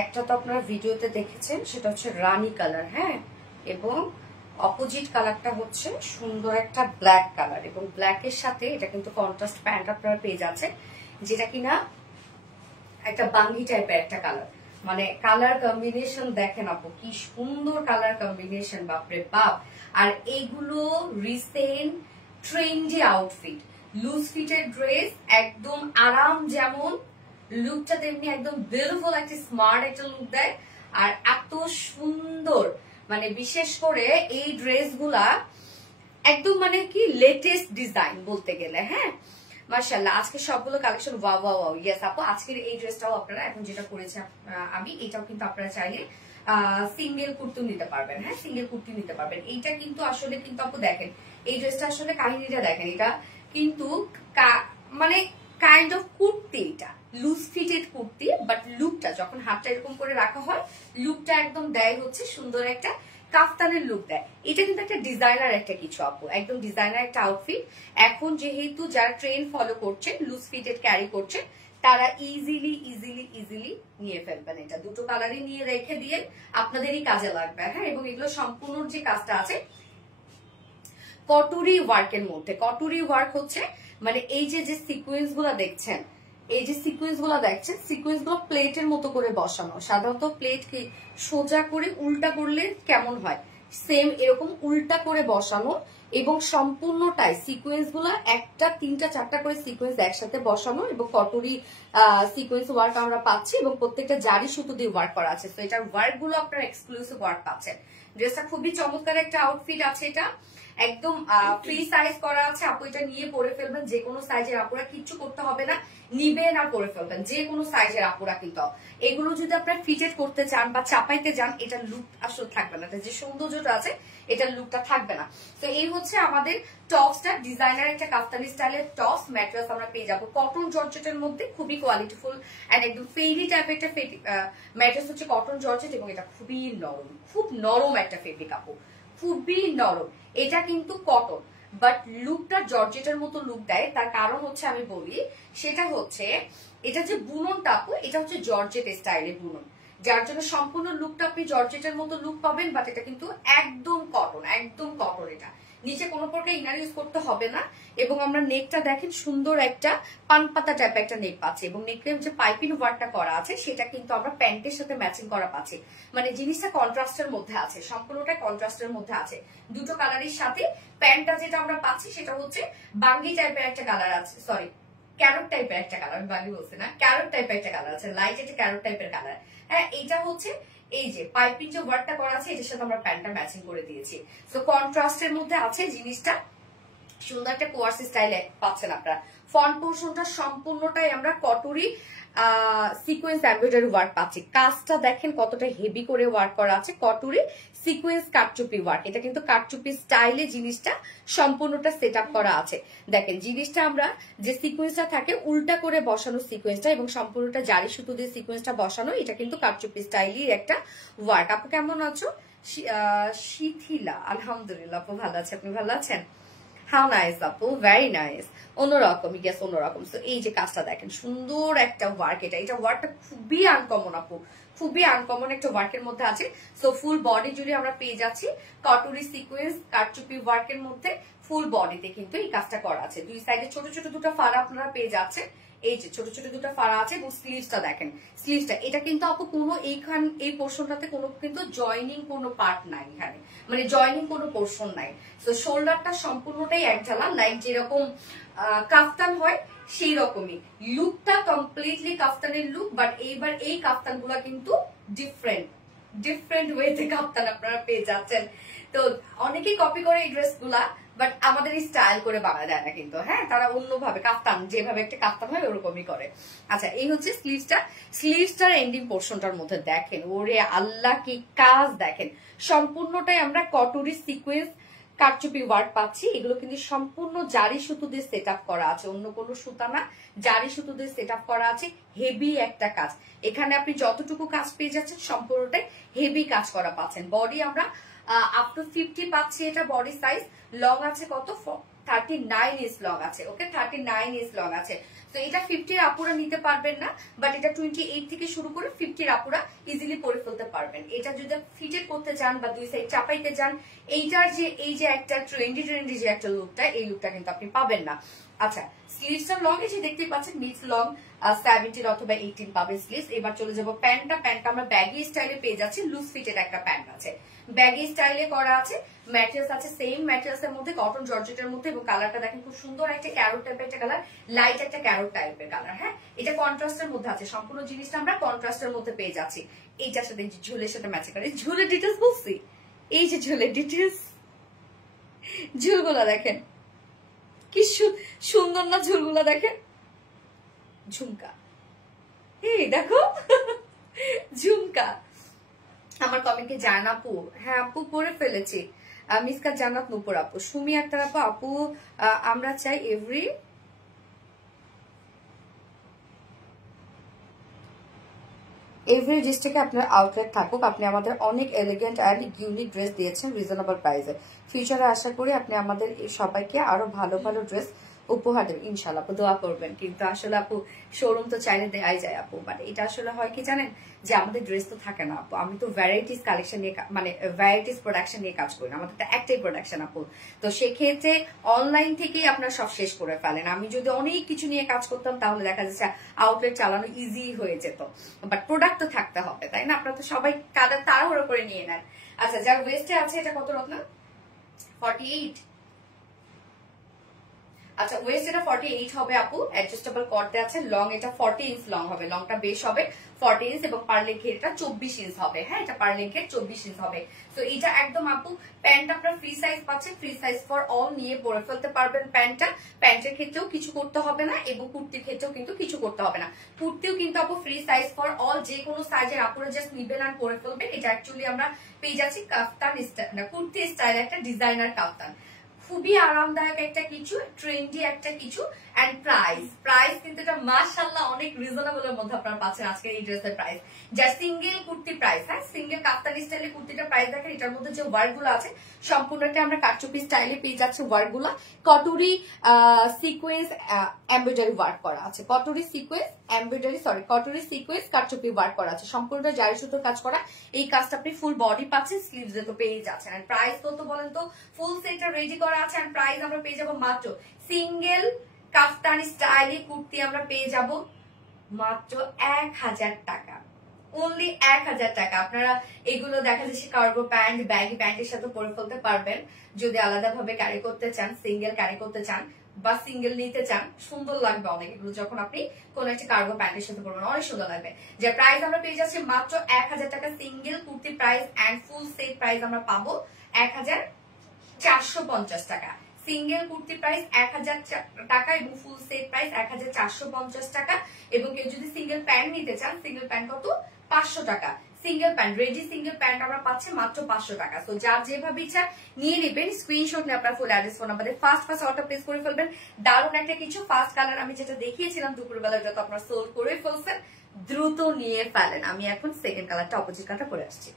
একটা তো আপনারা ভিডিওতে দেখেছেন, সেটা হচ্ছে রানী কালার। হ্যাঁ, এবং অপোজিট কালারটা হচ্ছে সুন্দর একটা ব্ল্যাক কালার, এবং ব্ল্যাকের সাথে এটা কিন্তু কন্ট্রাস্ট প্যান্ট আপনারা পেয়ে যাচ্ছেন, যেটা কিনা একটা বাঙ্গি টাইপের একটা কালার। মানে কালার কম্বিনেশন দেখেন আপু, কি সুন্দর কালার কম্বিনেশন, বাপরে বাপ। আর এইগুলো রিসেন্ট ট্রেন্ডি আউটফিট, লুজ ফিটের ড্রেস, একদম আরাম, যেমন লুকটা তেমনি একদম বিউটিফুল একটা স্মার্ট একটা লুক দেয়। আর এত সুন্দর, মানে বিশেষ করে এই ড্রেসগুলা একদম মানে কি লেটেস্ট ডিজাইন বলতে গেলে। হ্যাঁ মাশাআল্লাহ, আজকে সবগুলো collection wow wow wow. Yes আপু, আজকের এই ড্রেসটাও আপনারা এখন যেটা করেছে আমি, এটাও কিন্তু আপনারা চাইলে সিঙ্গেল কুর্তি নিতে পারবেন। হ্যাঁ সিঙ্গেল কুর্তি নিতে পারবেন। এইটা কিন্তু আসলে কিন্তু আপু দেখেন, এই ড্রেসটা আসলে কাহিনীটা দেখেন, এটা কিন্তু মানে কাইন্ড অফ কুর্তি, এটা লুজ ফিটেড কুর্তি, বাট লুকটা যখন হাতটা এরকম করে রাখা হয়, লুকটা একদম দেয় হচ্ছে সুন্দর একটা কাফতানের লুক দেয়। এটা কিন্তু একটা ডিজাইনার একটা কিছু আপু, একদম ডিজাইনার একটা আউটফিট। এখন যেহেতু যারা ট্রেন্ড ফলো করছেন, লুজ ফিটেড ক্যারি করছেন, তারা ইজিলি ইজিলি ইজিলি নিয়ে ফেলবেন। এটা দুটো কালারই নিয়ে রেখে দিয়ে আপনাদেরই কাজে লাগবে। হ্যাঁ, এবং এগুলো সম্পূর্ণ যে কাজটা আছে কটুরি ওয়ার্কের মধ্যে। কটুরি ওয়ার্ক হচ্ছে মানে এই যে যে সিকোয়েন্স গুলা দেখছেন, এই যে সিকোয়েন্স গুলা দেখছেন, সিকোয়েন্স গুলো প্লেটের মতো করে বসানো। সাধারণত প্লেট কি সোজা করে উল্টা করলে কেমন হয়, সেম এরকম উল্টা করে বসানো, এবং সম্পূর্ণটাই সিকোয়েন্স গুলা একটা তিনটা চারটা করে সিকোয়েন্স একসাথে বসানো, এবং কটুরি সিকোয়েন্স ওয়ার্ক আমরা পাচ্ছি, এবং প্রত্যেকটা জারি সুতো দিয়ে ওয়ার্ক করা আছে। তো এটার ওয়ার্ক গুলো আপনারা এক্সক্লুসিভ ওয়ার্ক পাচ্ছেন। ড্রেসটা খুবই চমৎকার একটা আউটফিট আছে, এটা একদম ফ্রি সাইজ করা আছে। আপু এটা নিয়ে পরে ফেলবেন, যে কোনো সাইজের আপুরা, কিচ্ছু করতে হবে না, নিবেন আর পরে ফেলবেন, যে কোনো সাইজের আপুরা। কিন্তু এগুলো যদি আপনারা ফিটেড করতে চান বা চাপাইতে যান, এটার লুক আসলে থাকবে না, যে সৌন্দর্যটা আছে এটার লুকটা থাকবে না। তো এই হচ্ছে আমাদের টপসটা, ডিজাইনার একটা কাফতানি স্টাইলের টপস। ম্যাটেরিয়ালস আমরা পেয়ে যাবো কটন জর্জেটের মধ্যে, খুবই কোয়ালিটিফুল এন্ড একদম ফেরি টাইপ একটা ম্যাটেরিয়ালস হচ্ছে কটন জর্জেট, এবং এটা খুবই নরম, খুব নরম একটা ফেব্রিক আপু, খুবই নরম। এটা কিন্তু কটন, বাট লুকটা জর্জেটের মতো লুক দেয়। তার কারণ হচ্ছে আমি বলি, সেটা হচ্ছে এটা যে বুননটা আপু, এটা হচ্ছে জর্জেট স্টাইলে বুনন, যার জন্য সম্পূর্ণ লুকটা আপনি জর্জেটের মতো লুক পাবেন। বাট এটা কিন্তু একদম কটন, একদম কটন। এটা নিচে কোনো প্রকার ইনার ইউজ করতে হবে না। এবং আমরা নেকটা দেখেন, সুন্দর একটা পানপাতা টাইপ একটা নেক পাচ্ছি, এবং নেকের যে পাইপিং ওয়ার্কটা করা আছে সেটা কিন্তু আমরা প্যান্টের সাথে ম্যাচিং করা পাচ্ছি। মানে জিনিসটা কন্ট্রাস্টের মধ্যে আছে, সম্পূর্ণটা কন্ট্রাস্টের মধ্যে আছে। দুটো কালারের সাথে প্যান্টটা যেটা আমরা পাচ্ছি সেটা হচ্ছে বাঙ্গি টাইপের একটা কালার আছে, সরি ক্যারট টাইপের একটা কালার, আমি বাঙ্গি বলছি না, ক্যারট টাইপের একটা কালার আছে, লাইট একটা ক্যারট টাইপের কালার। হ্যাঁ, এটা হচ্ছে এই যে পাইপিং যে ওয়ার্কটা করা আছে, এটার সাথে আমরা প্যান্টটা ম্যাচিং করে দিয়েছি। তো কন্ট্রাস্টের মধ্যে আছে জিনিসটা, সুন্দর একটা কোয়ার্সি স্টাইলে পাচ্ছেন আপনারা। ফ্রন্ট পোর্শনটা সম্পূর্ণটাই আমরা কটুরি সিকোয়েন্স এমব্রয়ডারি ওয়ার্ক পাচ্ছি। কাজটা দেখেন কতটা হেভি করে ওয়ার্ক করা আছে, কটুরি সিকোয়েন্স কাটচুপি ওয়ার্ক। এটা কিন্তু কাটচুপি স্টাইলে জিনিসটা সম্পূর্ণটা সেট আপ করা আছে। দেখেন জিনিসটা আমরা যে সিকোয়েন্সটা থাকে উল্টা করে বসানো সিকোয়েন্সটা, এবং সম্পূর্ণটা জারি সুতো দিয়ে সিকোয়েন্সটা বসানো, এটা কিন্তু কাটচুপি স্টাইলের একটা ওয়ার্ক। আপু কেমন আছো? শিথিলা, আলহামদুলিল্লাহ আপু ভালো আছে, আপনি ভালো আছেন? হাউ নাইস আপু, ভেরি নাইস। অন্যরকম, ইয়েস অন্যরকম। তো এই যে কাজটা দেখেন, সুন্দর একটা ওয়ার্ক। এটা ওয়ার্কটা খুবই আনকমন আপু, খুবই আনকমন একটা ওয়ার্কের মধ্যে আছে। সো ফুল বডি জুড়ে আমরা পেয়ে যাচ্ছি কটুরি সিকোয়েন্স কাটচুপি ওয়ার্কের মধ্যে। ফুল বডিতে কিন্তু এই কাজটা করা আছে। দুই সাইডে ছোট ছোট দুটো ফাড়া আপনারা পেয়ে যাচ্ছেন, এই যে ছোট ছোট দুটো ফাড়া আছে। এবং স্লিভসটা দেখেন, স্লিভসটা এটা কিন্তু আপু কোনো এই পোর্শনটাতে কোনো কিন্তু জয়নিং কোনো পার্ট নাই এখানে, মানে জয়নিং কোনো পোর্শন নাই। তো শোল্ডারটা সম্পূর্ণটাই এক ঢালা, লাইক যেরকম কাফতান হয় সেই রকমই লুকটা, কমপ্লিটলি কাফতানের লুক। বাট এইবার এই কাফতান গুলা কিন্তু ডিফারেন্ট ওয়েতে কাফতান আপনারা পেয়ে যাচ্ছেন। তো অনেকেই কপি করে এই ড্রেস গুলা, বাট আমাদের স্টাইল করে বানা যায় না কিন্তু। হ্যাঁ, তারা অন্যভাবে কাফতান, যেভাবে একটা কাফতান হয় ওরকমই করে। আচ্ছা, এই হচ্ছে স্লিভসটার এন্ডিং পোর্শনটার মধ্যে দেখেন, ওরে আল্লাহ কি কাজ দেখেন। সম্পূর্ণটাই আমরা কটুরি সিকোয়েন্স কাটচুপি ওয়ার্ক পাচ্ছি। এগুলো কিন্তু সম্পূর্ণ জারি সুতো দিয়ে সেট আপ করা আছে, অন্য কোনো সুতা না, জারি সুতো দিয়ে সেট আপ করা আছে। হেভি একটা কাজ, এখানে আপনি যতটুকু কাজ পেয়ে যাচ্ছেন সম্পূর্ণটাই হেভি কাজ করা পাচ্ছেন। বডি আমরা আপ টু 50 পাচ্ছি, এটা বডি সাইজ। লং আছে কত? 39 ইঞ্চ লং আছে। ওকে, 39 ইঞ্চ লং আছে। তো এটা 50 আপুরা নিতে পারবেন না, বাট এটা 28 থেকে শুরু করে 50 আপুরা ইজিলি পরে ফেলতে পারবেন। এটা যদি ফিটেড করতে চান বা দুই সাইড চাপাইতে চান, এইটার যে এই যে একটা ট্রেন্ডি যে একটা লুকটা, এই লুকটা কিন্তু আপনি পাবেন না। আচ্ছা, স্লিভসটা লং এসে দেখতে পাচ্ছেন, মিড লং 17 অথবা 18 পাবেন স্লিভস। এবার চলে যাবো প্যান্টটা আমরা ব্যাগি স্টাইলে পেয়ে যাচ্ছি। লুজ ফিটেড একটা প্যান্ট আছে, ব্যাগি স্টাইলে করা আছে। ম্যাটেরিয়ালস আছে, সেম ম্যাটেরিয়ালস এর মধ্যে কটন জর্জেটের মধ্যে, এবং কালারটা দেখেন খুব সুন্দর একটা ক্যারোট টাইপের একটা কালার, লাইট একটা ক্যারোট টাইপের কালার। হ্যাঁ, এটা কন্ট্রাস্টের মধ্যে আছে, সম্পূর্ণ জিনিসটা আমরা কন্ট্রাস্টের মধ্যে পেয়ে যাচ্ছি। এইটার সাথে ঝুলের সাথে ম্যাচ করে, ঝুলের ডিটেলস বলছি, এই যে ঝুলের ডিটেলস, ঝুলগুলা দেখেন কি সুন্দর না, ঝুলগুলা দেখেন, ঝুমকা, এই দেখো ঝুমকা। আমার কমেন্টে জান আপু, হ্যাঁ আপু পরে ফেলেছি, মিসকাত জান্নাত নূপুর আপু, সুমি আক্তার আপু, আপু আমরা চাই এভরি ডিস্ট্রিক্টে আপনার আউটলেট থাকুক। আপনি আমাদের অনেক এলিগেন্ট অ্যান্ড ইউনিক ড্রেস দিয়েছেন রিজনেবল প্রাইসে। ফিউচারে আশা করি আপনি আমাদের সবাইকে আরো ভালো ভালো ড্রেস উপহার দেবেন ইনশাল্লাহ। আপু দোয়া করবেন। কিন্তু আসলে আপু শোরুম তো চাইলে দেয়াই যায় আপু, বাট এটা আসলে হয় কি জানেন, যে আমাদের ড্রেস তো থাকে না আপু, আমি তো ভ্যারাইটিস কালেকশন নিয়ে মানে ভ্যারাইটিস প্রোডাকশন নিয়ে কাজ করি না, আমাদের তো একটাই প্রোডাকশন আপু। তো সেক্ষেত্রে অনলাইন থেকেই আপনারা সব শেষ করে ফেলেন। আমি যদি অনেক কিছু নিয়ে কাজ করতাম তাহলে দেখা যাচ্ছে আউটলেট চালানো ইজি হয়ে যেত, বাট প্রোডাক্ট তো থাকতে হবে, তাই না? আপনারা তো সবাই কাদার তাড়াহুড়ো করে নিয়ে নেন। আচ্ছা, যার ওয়েস্টে আছে এটা কত রত্না? 48। আচ্ছা, ওয়েস্ট এটা 48 হবে আপু, অ্যাডজাস্টেবল করতে আছে। লং এটা 40 ইঞ্চ লং হবে, লংটা বেশ হবে 40 ইঞ্চ, এবং পার লেগ এটা 24 ইঞ্চ হবে। হ্যাঁ, এটা পার লেগ 24 ইঞ্চ হবে। তো এটা একদম আপু প্যান্ট আপনার ফ্রি সাইজ পাচ্ছেন, ফ্রি সাইজ ফর অল নিয়ে পরে ফেলতে পারবেন প্যান্টটা। প্যান্টের ক্ষেত্রেও কিছু করতে হবে না, এবং কুর্তির ক্ষেত্রেও কিন্তু কিছু করতে হবে না। কুর্তিও কিন্তু আপু ফ্রি সাইজ ফর অল, যে কোনো সাইজের আপুরা জাস্ট নিবেন আর পরে ফেলবেন। এটা অ্যাকচুয়ালি আমরা পেয়ে যাচ্ছি কাফতান স্টাইল, কুর্তি স্টাইল একটা ডিজাইনার কাফতান, খুবই আরামদায়ক একটা কিছু, ট্রেন্ডি একটা কিছু। এন্ড প্রাইস কিন্তু এটা মাশাআল্লাহ অনেক রিজনেবল এর মধ্যে আপনারা পাচ্ছেন আজকের এই ড্রেসের প্রাইস, যা সিঙ্গেল কুর্তি প্রাইস। হ্যাঁ, সিঙ্গেল কাফতানি স্টাইলের কুর্তিটার প্রাইস দেখেন, এটার মধ্যে যে ওয়ার্ক গুলো আছে সম্পূর্ণটা আমরা কাটচুপি স্টাইলে পেয়ে যাচ্ছে। ওয়ার্ক গুলা কটুরি সিকোয়েন্স এমব্রয়ডারি ওয়ার্ক করা আছে, কটুরি সিকোয়েন্স কাটচুপি ওয়ার্ক করা আছে, সম্পূর্ণটা জারি সুতোর কাজ করা। এই কাজটা আপনি ফুল বডি পাচ্ছেন, স্লিভস তো পেয়ে যাচ্ছেন। এন্ড প্রাইস কত বলেন তো? ফুল সেটটা রেডি করা আছে, এন্ড প্রাইস আমরা পেয়ে যাবো মাত্র সিঙ্গেল কাফতানি স্টাইলে কুর্তি আমরা পেয়ে যাব মাত্র 1000 টাকা, অনলি 1000 টাকা। আপনারা এগুলো দেখা যাচ্ছে কার্গো প্যান্ট, ব্যাগি প্যান্টের সাথে পরে ফেলতে পারবেন। যদি আলাদাভাবে ক্যারি করতে চান, সিঙ্গেল ক্যারি করতে চান বা সিঙ্গেল নিতে চান, সুন্দর লাগবে অনেক এগুলো যখন আপনি কোন একটা কার্গো প্যান্টের সাথে পরবেন, অনেক সুন্দর লাগবে। যে প্রাইস আমরা পেয়ে যাচ্ছি মাত্র 1000 টাকা single kurti price, and full set price আমরা পাবো 1450 টাকা। সিঙ্গেল কুর্তি প্রাইস 1000 টাকা এবং ফুল সেট প্রাইস 1450 টাকা। এবং কেউ যদি সিঙ্গেল প্যান্ট নিতে চান, সিঙ্গেল প্যান্ট কত? 500 টাকা। Single pant, ready single pant আমরা পাচ্ছি মাত্র 500 টাকা। তো যার যেভাবে ইচ্ছা নিয়ে নেবেন, স্ক্রিনশট নিয়ে আপনার ফুল অ্যাড্রেস ফোন নাম্বারে ফার্স্ট অর্ডার প্লেস করে ফেলবেন। দারুণ একটা কিছু ফার্স্ট কালার আমি যেটা দেখিয়েছিলাম দুপুরবেলা, যত আপনার সোল্ড করে ফেলছেন, দ্রুত নিয়ে ফেলেন। আমি এখন সেকেন্ড কালারটা, অপোজিট কালারটা পরে আসছি।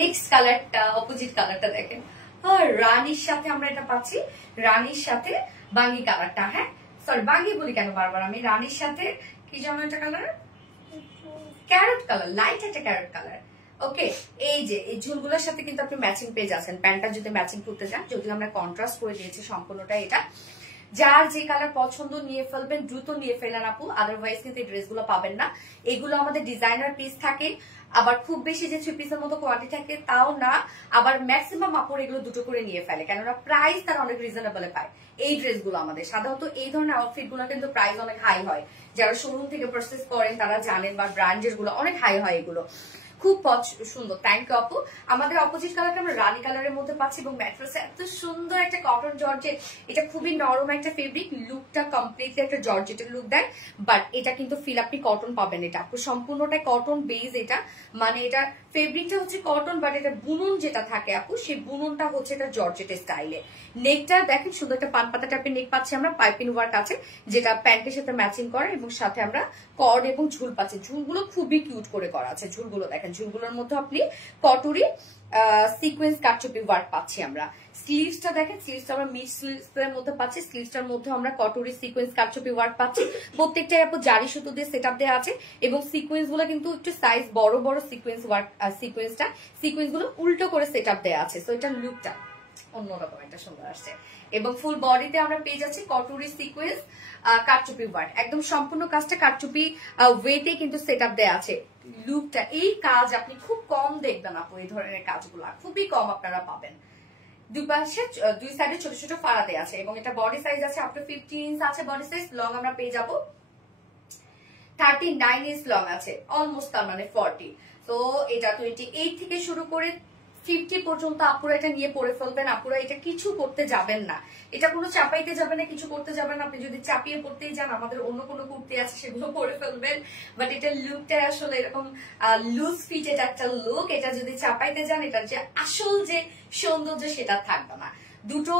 নেক্সট কালারটা, অপোজিট কালারটা দেখেন, রানীর সাথে আমরা এটা পাচ্ছি, রানীর সাথে বাঙ্গি কালারটা। হ্যাঁ, সরি বাঙ্গি বলি কেন বারবার আমি, রানীর সাথে কি যেন একটা কালার, ক্যারট কালার, লাইট একটা ক্যারট কালার। ওকে, এই যে এই ঝুলগুলোর সাথে কিন্তু আপনি ম্যাচিং পেয়ে যাচ্ছেন। প্যান্টটা যদি ম্যাচিং করতে চান, যদি আমরা কন্ট্রাস্ট করে দিয়েছি সম্পূর্ণটা, এটা যার যে কালার পছন্দ নিয়ে ফেলবেন, দ্রুত নিয়ে ফেলেন আপু, আদারওয়াইজ কিন্তু এই ড্রেসগুলো পাবেন না। এগুলো আমাদের ডিজাইনার পিস থাকে, আবার খুব বেশি যে 3 পিসের মতো কোয়ান্টিটি থাকে তাও না, আবার ম্যাক্সিমাম আপুর এগুলো দুটো করে নিয়ে ফেলে, কেননা প্রাইস তারা অনেক রিজনেবল পায়। এই ড্রেসগুলো আমাদের সাধারণত এই ধরনের আউটফিট গুলো কিন্তু প্রাইস অনেক হাই হয়, যারা শোরুম থেকে পারচেজ করেন তারা জানেন, বা ব্র্যান্ডের গুলো অনেক হাই হয়, এগুলো খুব সুন্দর। থ্যাংক ইউ আপু। আমাদের অপোজিট কালারটা আমরা রানী কালারের মধ্যে পাচ্ছি এবং ম্যাট্রেসে এত সুন্দর একটা কটন জর্জেট। এটা খুবই নরম একটা ফেব্রিক, লুকটা কমপ্লিটলি একটা জর্জেটের লুক দেয়, বাট এটা কিন্তু ফিল আপনি কটন পাবেন। এটা আপু সম্পূর্ণটাই কটন বেজ। এটা মানে এটা ফেব্রিকটা হচ্ছে কটন, বাট এটা বুনন যেটা থাকে আপু, সেই বুননটা হচ্ছে এটা জর্জেটের স্টাইলে। নেকটা দেখেন সুন্দর একটা পানপাতা টাইপের নেক পাচ্ছি আমরা, পাইপিং ওয়ার্ক আছে যেটা প্যান্টের সাথে ম্যাচিং করে, এবং সাথে আমরা কর্ড এবং ঝুল পাচ্ছি। ঝুলগুলো খুবই কিউট করে করা আছে। ঝুলগুলো দেখেন, ঝুলগুলোর মধ্যে আপনি কটুরি সিকোয়েন্স কাটচুপি ওয়ার্ক পাচ্ছি আমরা। স্লিভসটা দেখেন, স্লিভসটা আমরা মিড স্লিভস এর মধ্যে পাচ্ছি। স্লিভসটার মধ্যে আমরা কটুরি সিকোয়েন্স কাটচুপি ওয়ার্ক পাচ্ছি। প্রত্যেকটাই আপু জারি সুতো দিয়ে সেটআপ দেওয়া আছে, এবং সিকোয়েন্স গুলো কিন্তু একটু সাইজ বড় বড় সিকোয়েন্স ওয়ার্ক। সিকোয়েন্স গুলো উল্টো করে সেটআপ দেওয়া আছে, সো এটার লুকটা অন্যরকম একটা সুন্দর আসছে। এবং ফুল বডিতে আমরা পেয়ে যাচ্ছি কটুরি সিকোয়েন্স কাটচুপি ওয়ার্ক। একদম সম্পূর্ণ কাজটা কাটচুপি ওয়েতে কিন্তু সেটআপ দেওয়া আছে। লুকটা, এই কাজ আপনি খুব কম দেখবেন আপু, এই ধরনের কাজগুলো খুবই কম আপনারা পাবেন। দুই পাশে দুই সাইডে ছোট ছোট ফাড়া দেওয়া আছে, এবং এটা বডি সাইজ আছে আপনার 15 ইঞ্চ আছে বডি সাইজ। লং আমরা পেয়ে যাবো 39 ইঞ্চ লং আছে, অলমোস্ট তার মানে 40। তো এটা 28 থেকে শুরু করে 50 পর্যন্ত আপুরা এটা নিয়ে পরে ফেলবেন। আপুরা এটা কিছু করতে যাবেন না, এটা কোনো চাপাইতে যাবেন না, কিছু করতে যাবেন না। আপনি যদি চাপিয়ে পড়তেই যান, আমাদের অন্য কোনো কুর্তি আছে সেগুলো পরে ফেলবেন, বাট এটা লুকটা আসলে এরকম লুজ ফিটেড একটা লুক। এটা যদি চাপাইতে যান, এটার যে আসল যে সৌন্দর্য সেটা থাকবে না। দুটো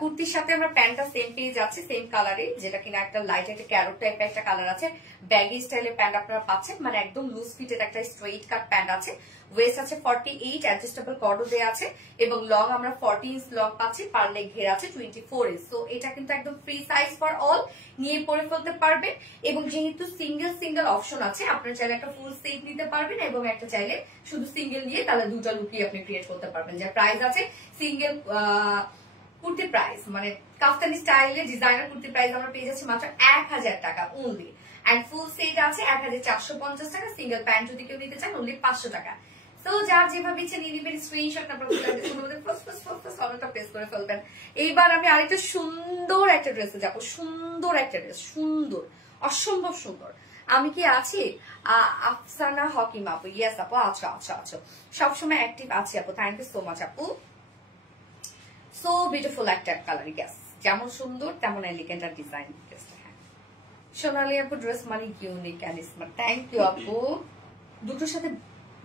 কুর্তির সাথে আমরা প্যান্টটা সেম পেয়ে যাচ্ছি, সেম কালারে, যেটা কিনা একটা লাইট একটা ক্যারট টাইপের একটা কালার আছে। ব্যাগি স্টাইলের প্যান্ট আপনারা পাচ্ছেন, মানে একদম লুজ ফিটেড একটা স্ট্রেইট কাট প্যান্ট আছে। ওয়েস্ট আছে 48, অ্যাডজাস্টেবল কর্ডও দেওয়া আছে, এবং লং আমরা 40 ইঞ্চ লং পাচ্ছি, পার লেগ ঘের আছে 24 ইঞ্চ। তো এটা কিন্তু একদম ফ্রি সাইজ ফর অল, নিয়ে পরে ফেলতে পারবেন। এবং যেহেতু সিঙ্গেল অপশন আছে, আপনার চাইলে একটা ফুল সেট নিতে পারবেন, এবং একটা চাইলে শুধু সিঙ্গেল নিয়ে তাহলে দুটো লুকই আপনি ক্রিয়েট করতে পারবেন। যার প্রাইস আছে সিঙ্গেল কুর্তি প্রাইস, মানে কাফতানি স্টাইলে ডিজাইনার কুর্তি প্রাইস আমরা পেয়ে যাচ্ছি মাত্র 1000 টাকা অনলি। এন্ড ফুল সেট আছে 1450 টাকা। সিঙ্গেল প্যান্ট যদি কেউ নিতে চান অনলি 500 টাকা। তো যার যেভাবে ইচ্ছে নিয়ে নিবেন, স্ক্রিনশট আপনারা প্রেস করে ফেলবেন। এইবার আমি আরেকটা সুন্দর একটা ড্রেসে যাবো, সুন্দর একটা ড্রেস, সুন্দর, অসম্ভব সুন্দর। আমি কি আছি? আফসানা হকিম আপু, ইয়েস আপু, আচ্ছা আচ্ছা আচ্ছা, সবসময় অ্যাক্টিভ আছি আপু, থ্যাংক ইউ সো মাচ আপু। সো বিউটিফুল একটা কালার, ইয়েস, যেমন সুন্দর তেমন এলিগেন্ট আর ডিজাইন। সোনালি আপু ড্রেস মানে unique and smart, thank you আপু। দুটোর সাথে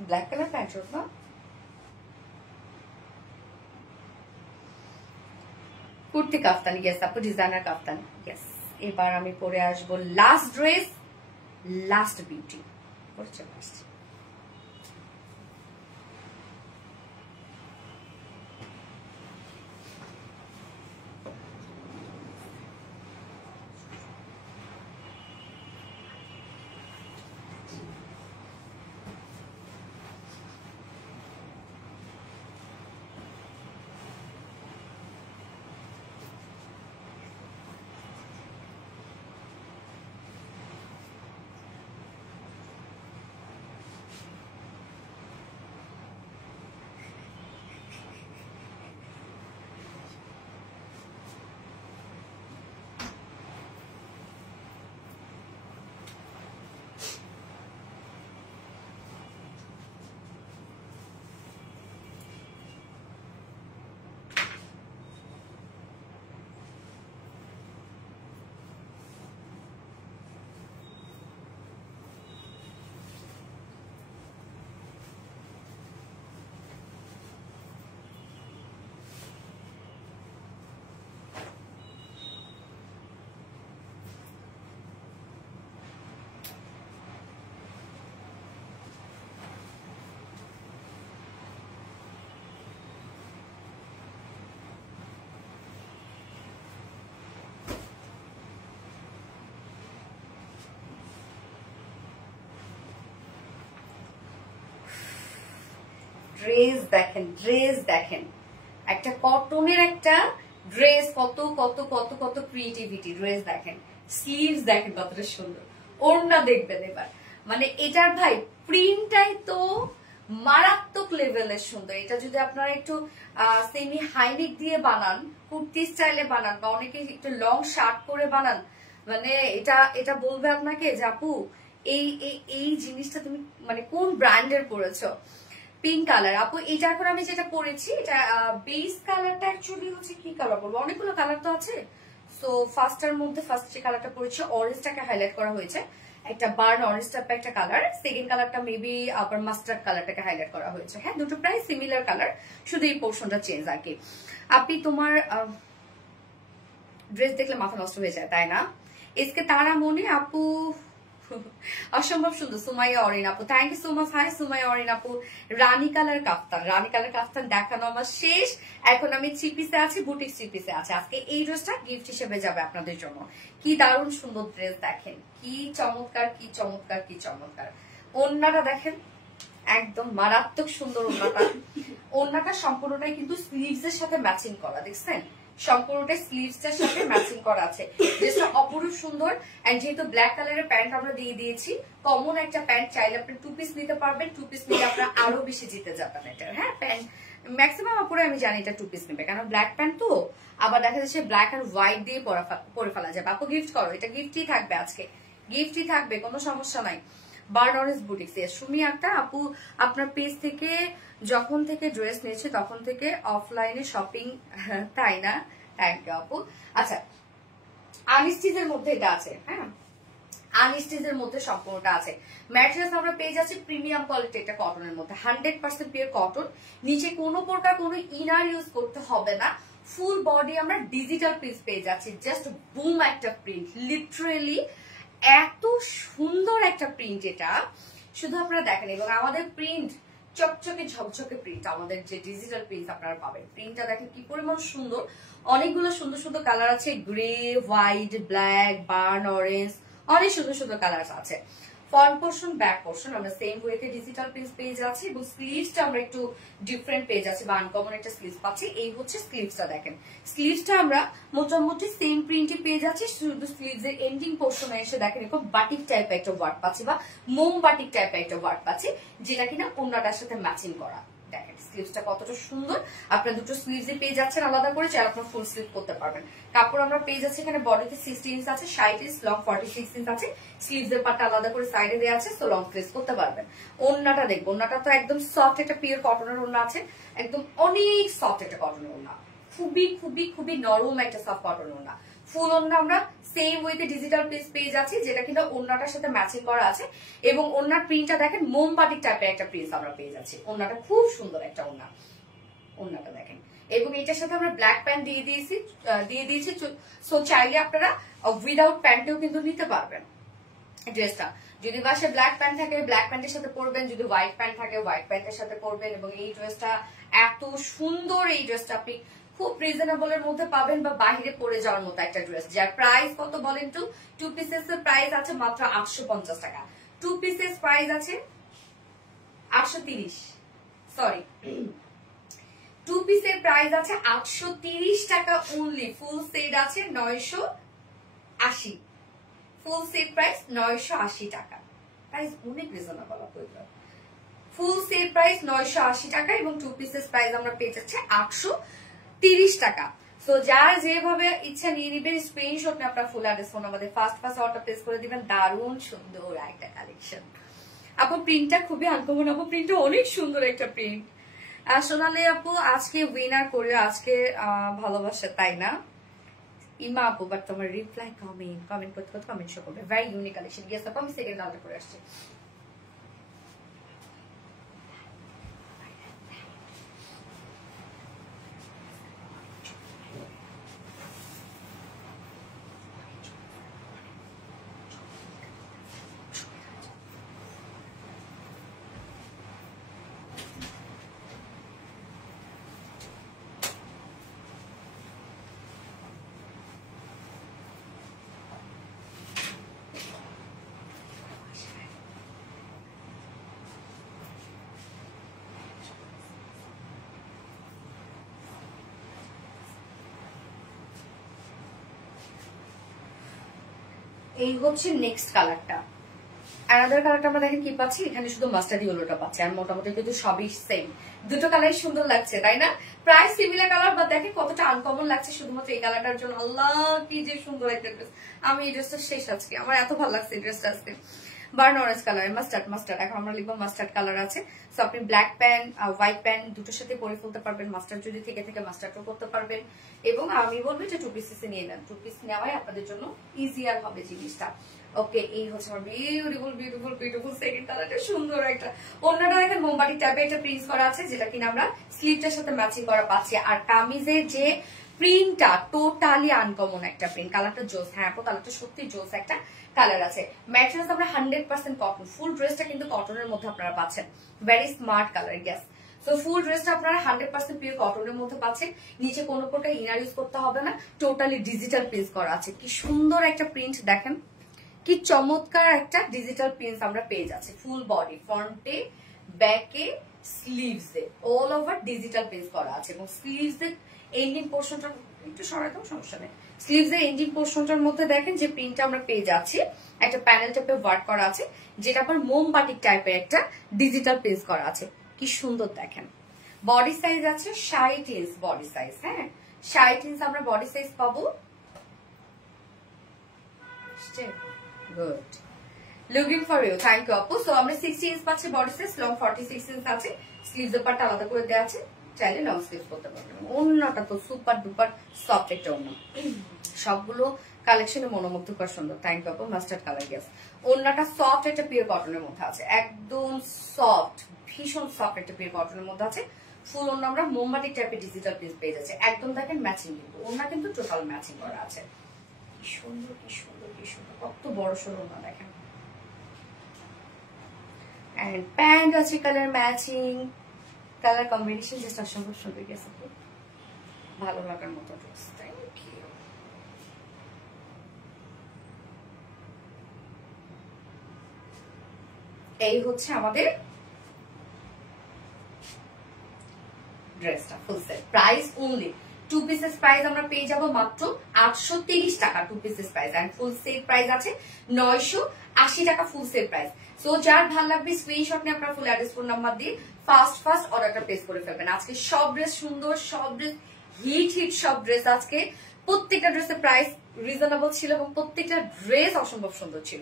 ব্ল্যাক কালার প্যান্ট না, কুর্তি কাফতানি, ইয়েস আপু, ডিজাইনার কাফতানি, ইয়েস। এবার আমি পরে আসবো লাস্ট ড্রেস, লাস্ট বিউটি, পরে চলে আসছি। ড্রেস দেখেন, ড্রেস দেখেন, একটা কটনের একটা ড্রেস, কত কত কত কত ক্রিয়েটিভিটি। ড্রেস দেখেন, স্লিভস দেখেন কতটা সুন্দর, ওড়না দেখবেন এবার, মানে এটার ভাই প্রিন্টটাই তো মারাত্মক লেভেলের সুন্দর। এটা যদি আপনারা একটু সেমি হাইনেক দিয়ে বানান, কুর্তি স্টাইলে বানান, বা অনেকে একটু লং শার্ট করে বানান, মানে এটা বলবে আপনাকে যে আপু এই এই জিনিসটা তুমি মানে কোন ব্র্যান্ডের পরেছো? পিঙ্ক কালার আপু, এটা এখন আমি যেটা পরেছি এটা বেস কালারটা অ্যাকচুয়ালি হচ্ছে কি কালার বলবো, অনেকগুলো কালার তো আছে। সো ফার্স্টের মধ্যে ফার্স্ট যে কালারটা পরেছি অরেঞ্জটাকে হাইলাইট করা হয়েছে, একটা বার্ন অরেঞ্জ টাইপ একটা কালার। সেকেন্ড কালারটা মেবি আবার মাস্টার্ড কালারটাকে হাইলাইট করা হয়েছে। হ্যাঁ, দুটো প্রায় সিমিলার কালার, শুধু এই পোর্শনটা চেঞ্জ আর কি। আপনি তোমার ড্রেস দেখলে মাথা নষ্ট হয়ে যায় তাই না? এসকে তারা মনে আপু অসম্ভব সুন্দর। সুমাইয়া অরিন আপু, thank you so much. Hi Sumaiya Orin আপু, রানী কালার কাফতান, রানী কালার কাফতান দেখানো আমার শেষ। এখন আমি থ্রি পিসে আছি, বুটিক থ্রি পিসে আছে। আজকে এই ড্রেসটা গিফট হিসেবে যাবে আপনাদের জন্য। কি দারুণ সুন্দর ড্রেস, দেখেন কি চমৎকার, কি চমৎকার, কি চমৎকার। ওড়নাটা দেখেন, একদম মারাত্মক সুন্দর ওড়নাটা। ওড়নাটা সম্পূর্ণটাই কিন্তু স্লিভস এর সাথে ম্যাচিং করা, দেখছেন? সম্পূর্ণটাই স্লিভস এর সাথে ম্যাচিং করা আছে। ড্রেসটা অপরূপ সুন্দর। এন্ড যেহেতু ব্ল্যাক কালারের প্যান্ট আমরা দিয়ে দিয়েছি, কমন একটা প্যান্ট চাইলে আপনি টু পিস নিতে পারবেন। টু পিস নিলে আপনারা আরো বেশি জিতে যাবেন এটা। হ্যাঁ, প্যান্ট ম্যাক্সিমাম আপুরে আমি জানি এটা টু পিস নেবে, কারণ ব্ল্যাক প্যান্ট তো। আবার দেখা যাচ্ছে ব্ল্যাক আর হোয়াইট দিয়ে পরে ফেলা যাবে। আপু গিফট করো, এটা গিফটই থাকবে আজকে, গিফটই থাকবে, কোনো সমস্যা নাই। বার্ন অরেঞ্জ বুটিক্স, সুমি একটা আপু আপনার পেজ থেকে যখন থেকে ড্রেস নিয়েছে তখন থেকে অফলাইনে শপিং, তাই না? থ্যাংক ইউ আপু। আচ্ছা, আনস্টিচের মধ্যে এটা আছে। হ্যাঁ, আনস্টিচের মধ্যে সম্পূর্ণটা আছে। ম্যাটেরিয়ালস আমরা পেয়ে যাচ্ছি প্রিমিয়াম কোয়ালিটি একটা কটনের মধ্যে, 100% পিওর কটন। নিচে কোনো প্রকার কোনো ইনার ইউজ করতে হবে না। ফুল বডি আমরা ডিজিটাল প্রিন্ট পেয়ে যাচ্ছি। জাস্ট বুম একটা প্রিন্ট, লিটারেলি এত সুন্দর একটা প্রিন্ট এটা, শুধু আপনারা দেখেন। এবং আমাদের প্রিন্ট চকচকে ঝকঝকে প্রিন্ট, আমাদের যে ডিজিটাল প্রিন্ট আপনারা পাবেন। প্রিন্টটা দেখেন কি পরিমাণ সুন্দর, অনেকগুলো সুন্দর সুন্দর কালার আছে, grey, white, black, burn orange, অনেক সুন্দর সুন্দর কালার আছে। ফ্রন্ট পোর্শন, ব্যাক পোর্শন আমরা সেম ওয়েতে ডিজিটাল প্রিন্ট পেয়ে যাচ্ছি। এবং স্লিভসটা আমরা একটু ডিফারেন্ট পেয়ে যাচ্ছি বা আনকমন একটা স্লিভস পাচ্ছি। এই হচ্ছে স্লিভসটা, দেখেন স্লিভসটা আমরা মোটামুটি সেম প্রিন্টই পেয়ে যাচ্ছি, শুধু স্লিভস এর এন্ডিং পোর্শনে এসে দেখেন এরকম বাটিক টাইপের একটা ওয়ার্ক পাচ্ছি বা মোম বাটিক টাইপের একটা ওয়ার্ক পাচ্ছি, যেটা কিনা ওড়নাটার সাথে ম্যাচিং করা। দেখেন স্লিভসটা কতটা সুন্দর। আপনার দুটো স্লিভস পেয়ে যাচ্ছেন আলাদা করে, চাইলে আপনার ফুল স্লিভ করতে পারবেন। কাপড় আমরা পেয়ে যাচ্ছি এখানে বডিতে 60 ইঞ্চ আছে, 60 ইঞ্চ লং, 46 ইঞ্চ আছে। স্লিভস এর পাটটা আলাদা করে সাইডে দেওয়া আছে, সো লং প্লেস করতে পারবেন। ওড়নাটা দেখবো, ওড়নাটা তো একদম সফট একটা পিওর কটনের ওড়না আছে, একদম অনেক সফট একটা কটনের ওড়না, খুবই খুবই খুবই নরম একটা সফট কটন ওড়না। ফুল ওড়না আমরা সেম ওয়েতে ডিজিটাল প্রিন্ট পেয়ে যাচ্ছি, যেটা কিনা ওড়নাটার সাথে ম্যাচিং করা আছে। এবং ওড়নার প্রিন্টটা দেখেন মোমবাটিক টাইপের একটা প্রিন্ট আমরা পেয়ে যাচ্ছি। ওড়নাটা খুব সুন্দর একটা ওড়না, ওড়নাটা দেখেন। এবং এটার সাথে আমরা ব্ল্যাক প্যান্ট দিয়ে দিয়েছি। সো চাইলে আপনারা উইদাউট প্যান্টেও কিন্তু নিতে পারবেন ড্রেসটা। যদি বাসায় ব্ল্যাক প্যান্ট থাকে ব্ল্যাক প্যান্টের সাথে পরবেন, যদি হোয়াইট প্যান্ট থাকে হোয়াইট প্যান্টের সাথে পরবেন। এবং এই ড্রেসটা এত সুন্দর, এই ড্রেসটা আপনি খুব রিজনেবল এর মধ্যে পাবেন বা বাইরে পরে যাওয়ার মতো একটা ড্রেস। যার প্রাইস কত বলেন তো? টু পিসেস এর প্রাইস আছে মাত্র 850 টাকা। টু পিসেস প্রাইস আছে 830, সরি, টু পিসের প্রাইস আছে 830 টাকা অনলি। ফুল সেট আছে 980, ফুল সেট প্রাইস 980 টাকা। প্রাইস অনেক রিজনেবল আপনাদের। ফুল সেট প্রাইস 980 টাকা এবং টু পিসেস প্রাইস আমরা পেয়ে যাচ্ছি 830 টাকা। সো যার যেভাবে ইচ্ছা নিয়ে নিবেন, স্ক্রিনশট নিয়ে আপনার ফুল অ্যাড্রেস ফোন আমাদের ফার্স্ট অর্ডার প্লেস করে দিবেন। দারুণ সুন্দর একটা কালেকশন আপু, প্রিন্টটা খুবই আনকমন আপু, প্রিন্টটা অনেক সুন্দর একটা প্রিন্ট। সোনালি আপু আজকে উইনার করে আজকে ভালোবাসা, তাই না? ইমা আপু, বাট তোমার রিপ্লাই কমেন্ট করতে করতে কমেন্ট শো করবে। Very unique collection. গেস আপু আমি সেকেন্ড অর্ডার করে আসছি। এই হচ্ছে নেক্সট কালারটা। আনাদার কালারটা আমরা দেখেন কি পাচ্ছি, এখানে শুধু মাস্টার্ড ইয়েলোটা পাচ্ছি, আর মোটামুটি কিন্তু সবই সেম। দুটো কালার সুন্দর লাগছে তাই না? প্রায় সিমিলার কালার, বা দেখেন কতটা আনকমন লাগছে শুধুমাত্র এই কালারটার জন্য। আল্লাহ কি যে সুন্দর একটা ড্রেস। আমি এই ড্রেসটা শেষ আজকে, আমার এত ভালো লাগছে এই ড্রেসটা আজকে। বার্ন অরেঞ্জ কালার, মাস্টার্ড এখন আমরা লিখবো মাস্টার্ড কালার আছে। সো আপনি ব্ল্যাক প্যান্ট হোয়াইট প্যান্ট দুটোর সাথে পরে ফেলতে পারবেন, মাস্টার্ড যদি থেকে মাস্টার্ডও করতে পারবেন। এবং আমি বলবো যে 2 পিসে নিয়ে নেন, 2 পিস নেওয়াই আপনাদের জন্য ইজিয়ার হবে জিনিসটা। ওকে, এই হচ্ছে আমার বিউটিফুল সেকেন্ড কালারটা, সুন্দর একটা অন্যটা দেখেন মোমবাতি টাইপের একটা প্রিন্ট করা আছে, যেটা কিনা আমরা স্লিভটার সাথে ম্যাচিং করা পাচ্ছি। আর কামিজের যে প্রিন্টটা টোটালি আনকমন একটা প্রিন্ট, কালারটা জোস। হ্যাঁ আপু কালারটা সত্যি জোস একটা কালার আছে। ম্যাটেরিয়ালস আমরা 100% কটন, ফুল ড্রেসটা কিন্তু কটনের মধ্যে আপনারা পাচ্ছেন। Very smart colour, yes. So full ড্রেসটা আপনারা 100% পিওর কটনের মধ্যে পাচ্ছেন। নিচে কোনো প্রকার ইনার ইউজ করতে হবে না, টোটালি ডিজিটাল প্রিন্ট করা আছে। কি সুন্দর একটা প্রিন্ট দেখেন, কি চমৎকার একটা ডিজিটাল প্রিন্ট আমরা পেয়ে যাচ্ছি। ফুল বডি, ফ্রন্টে, ব্যাকে, স্লিভসে অল ওভার ডিজিটাল প্রিন্ট করা আছে। এবং স্লিভসের এন্ডিং পোর্শনটা একটু সরাই দাও, সমস্যা নেই। স্লিভসের এন্ডিং পোর্শনটার মধ্যে দেখেন যে প্রিন্টটা আমরা পেয়ে যাচ্ছি, একটা প্যানেল টাইপের ওয়ার্ক করা আছে, যেটা আবার মোমবাটিক টাইপের একটা ডিজিটাল প্রিন্ট করা আছে। কি সুন্দর দেখেন। বডি সাইজ আছে 60 ইঞ্চ বডি সাইজ। হ্যাঁ 60 ইঞ্চ আমরা বডি সাইজ পাবো। Good, looking for you, thank you আপু। সো আমরা 60 ইঞ্চ পাচ্ছি বডি সাইজ, লং 46 ইঞ্চ আছে। স্লিভস এর পার্টটা আলাদা করে দেওয়া আছে, চাইলে লং স্লিভ করতে পারবেন। ওন্নাটা তো সুপার ডুপার সফট একটা ওন্না, সবগুলো কালেকশনে মনোমুগ্ধকর সুন্দর। থ্যাংক ইউ আপু। Mustard colour, yes. ওন্নাটা সফট একটা পিওর কটনের মধ্যে আছে, একদম সফট, ভীষণ সফট একটা পিওর কটনের মধ্যে আছে। ফুল ওন্না আমরা মোমবাতি টাইপের ডিজিটাল পিস পেয়ে যাচ্ছে, একদম দেখেন ম্যাচিং, কিন্তু ওন্না কিন্তু টোটাল ম্যাচিং করা আছে। কি সুন্দর, কি সুন্দর, কি সুন্দর, কত বড় সড়ো ওন্না দেখেন। এন্ড প্যান্ট আছে colour matching, colour combination just অসম্ভব সুন্দর গেছে, ভালো লাগার মতো ড্রেস। Thank you. এই হচ্ছে আমাদের ড্রেসটা full set, price only 2 pieces price আমরা পেয়ে যাব মাত্র 830 টাকা 2 pieces price. And full set price আছে 980 টাকা ফুল সেট প্রাইস। সো যার ভালো লাগবে স্ক্রিনশট নিয়ে আপনার ফুল অ্যাড্রেস ফোন নাম্বার দিয়ে ফার্স্ট অর্ডারটা প্লেস করে ফেলবেন। আজকে সব ড্রেস সুন্দর, সব ড্রেস হিট সব ড্রেস। আজকে প্রত্যেকটা ড্রেসের প্রাইস রিজনেবল ছিল এবং প্রত্যেকটা ড্রেস অসম্ভব সুন্দর ছিল।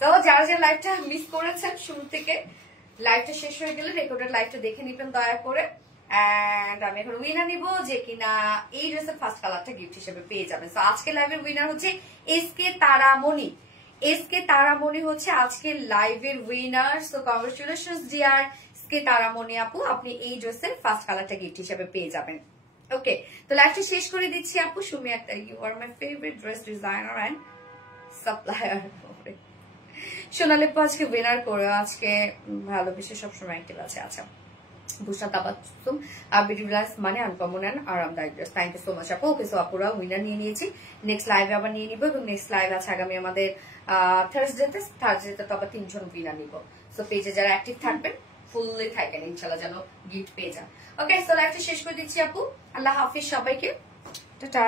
তো যারা যারা লাইভটা মিস করেছেন শুরু থেকে, লাইভটা শেষ হয়ে গেলে রেকর্ডেড লাইভটা দেখে নিবেন দয়া করে। এন্ড আমি এখন উইনার নিব, যে কিনা এই ড্রেসের ফার্স্ট কালারটা গিফট হিসেবে পেয়ে যাবেন। তো আজকে লাইভের উইনার হচ্ছে এসকে তারামণি। এসকে তারামণি হচ্ছে আজকে লাইভের winner. So congratulations dear SK Taramoni আপু, আপনি এই ড্রেসের ফার্স্ট কালারটা গিফট হিসেবে পেয়ে যাবেন। ওকে, তো লাইভটা শেষ করে দিচ্ছি আপু। Sumi Akter, you are my favourite dress designer and supplier. Sonali আপু আজকে উইনার করে, আজকে ভালোবেসে সবসময় অ্যাক্টিভ আছে। আচ্ছা, বুশরা তাবাসসুম আবিডিলাস মানে আনকমন এন্ড আরামদায়ক dress. Thank you so much আপু। ওকে, সো আপুরা উইনার নিয়ে নিয়েছি, নেক্সট লাইভে আবার নিয়ে নিব। এবং নেক্সট লাইভ আছে আগামী আমাদের থার্সডেতে তো আবার 3 জন উইনার নিব। সো পেজে যারা অ্যাক্টিভ থাকবেন ফুললি থাকেন, ইনশাআল্লাহ যেন গিফট পেয়ে যান। ওকে, সো লাইভটা শেষ করে দিচ্ছি আপু। আল্লাহ হাফিজ সবাইকে, টাটা।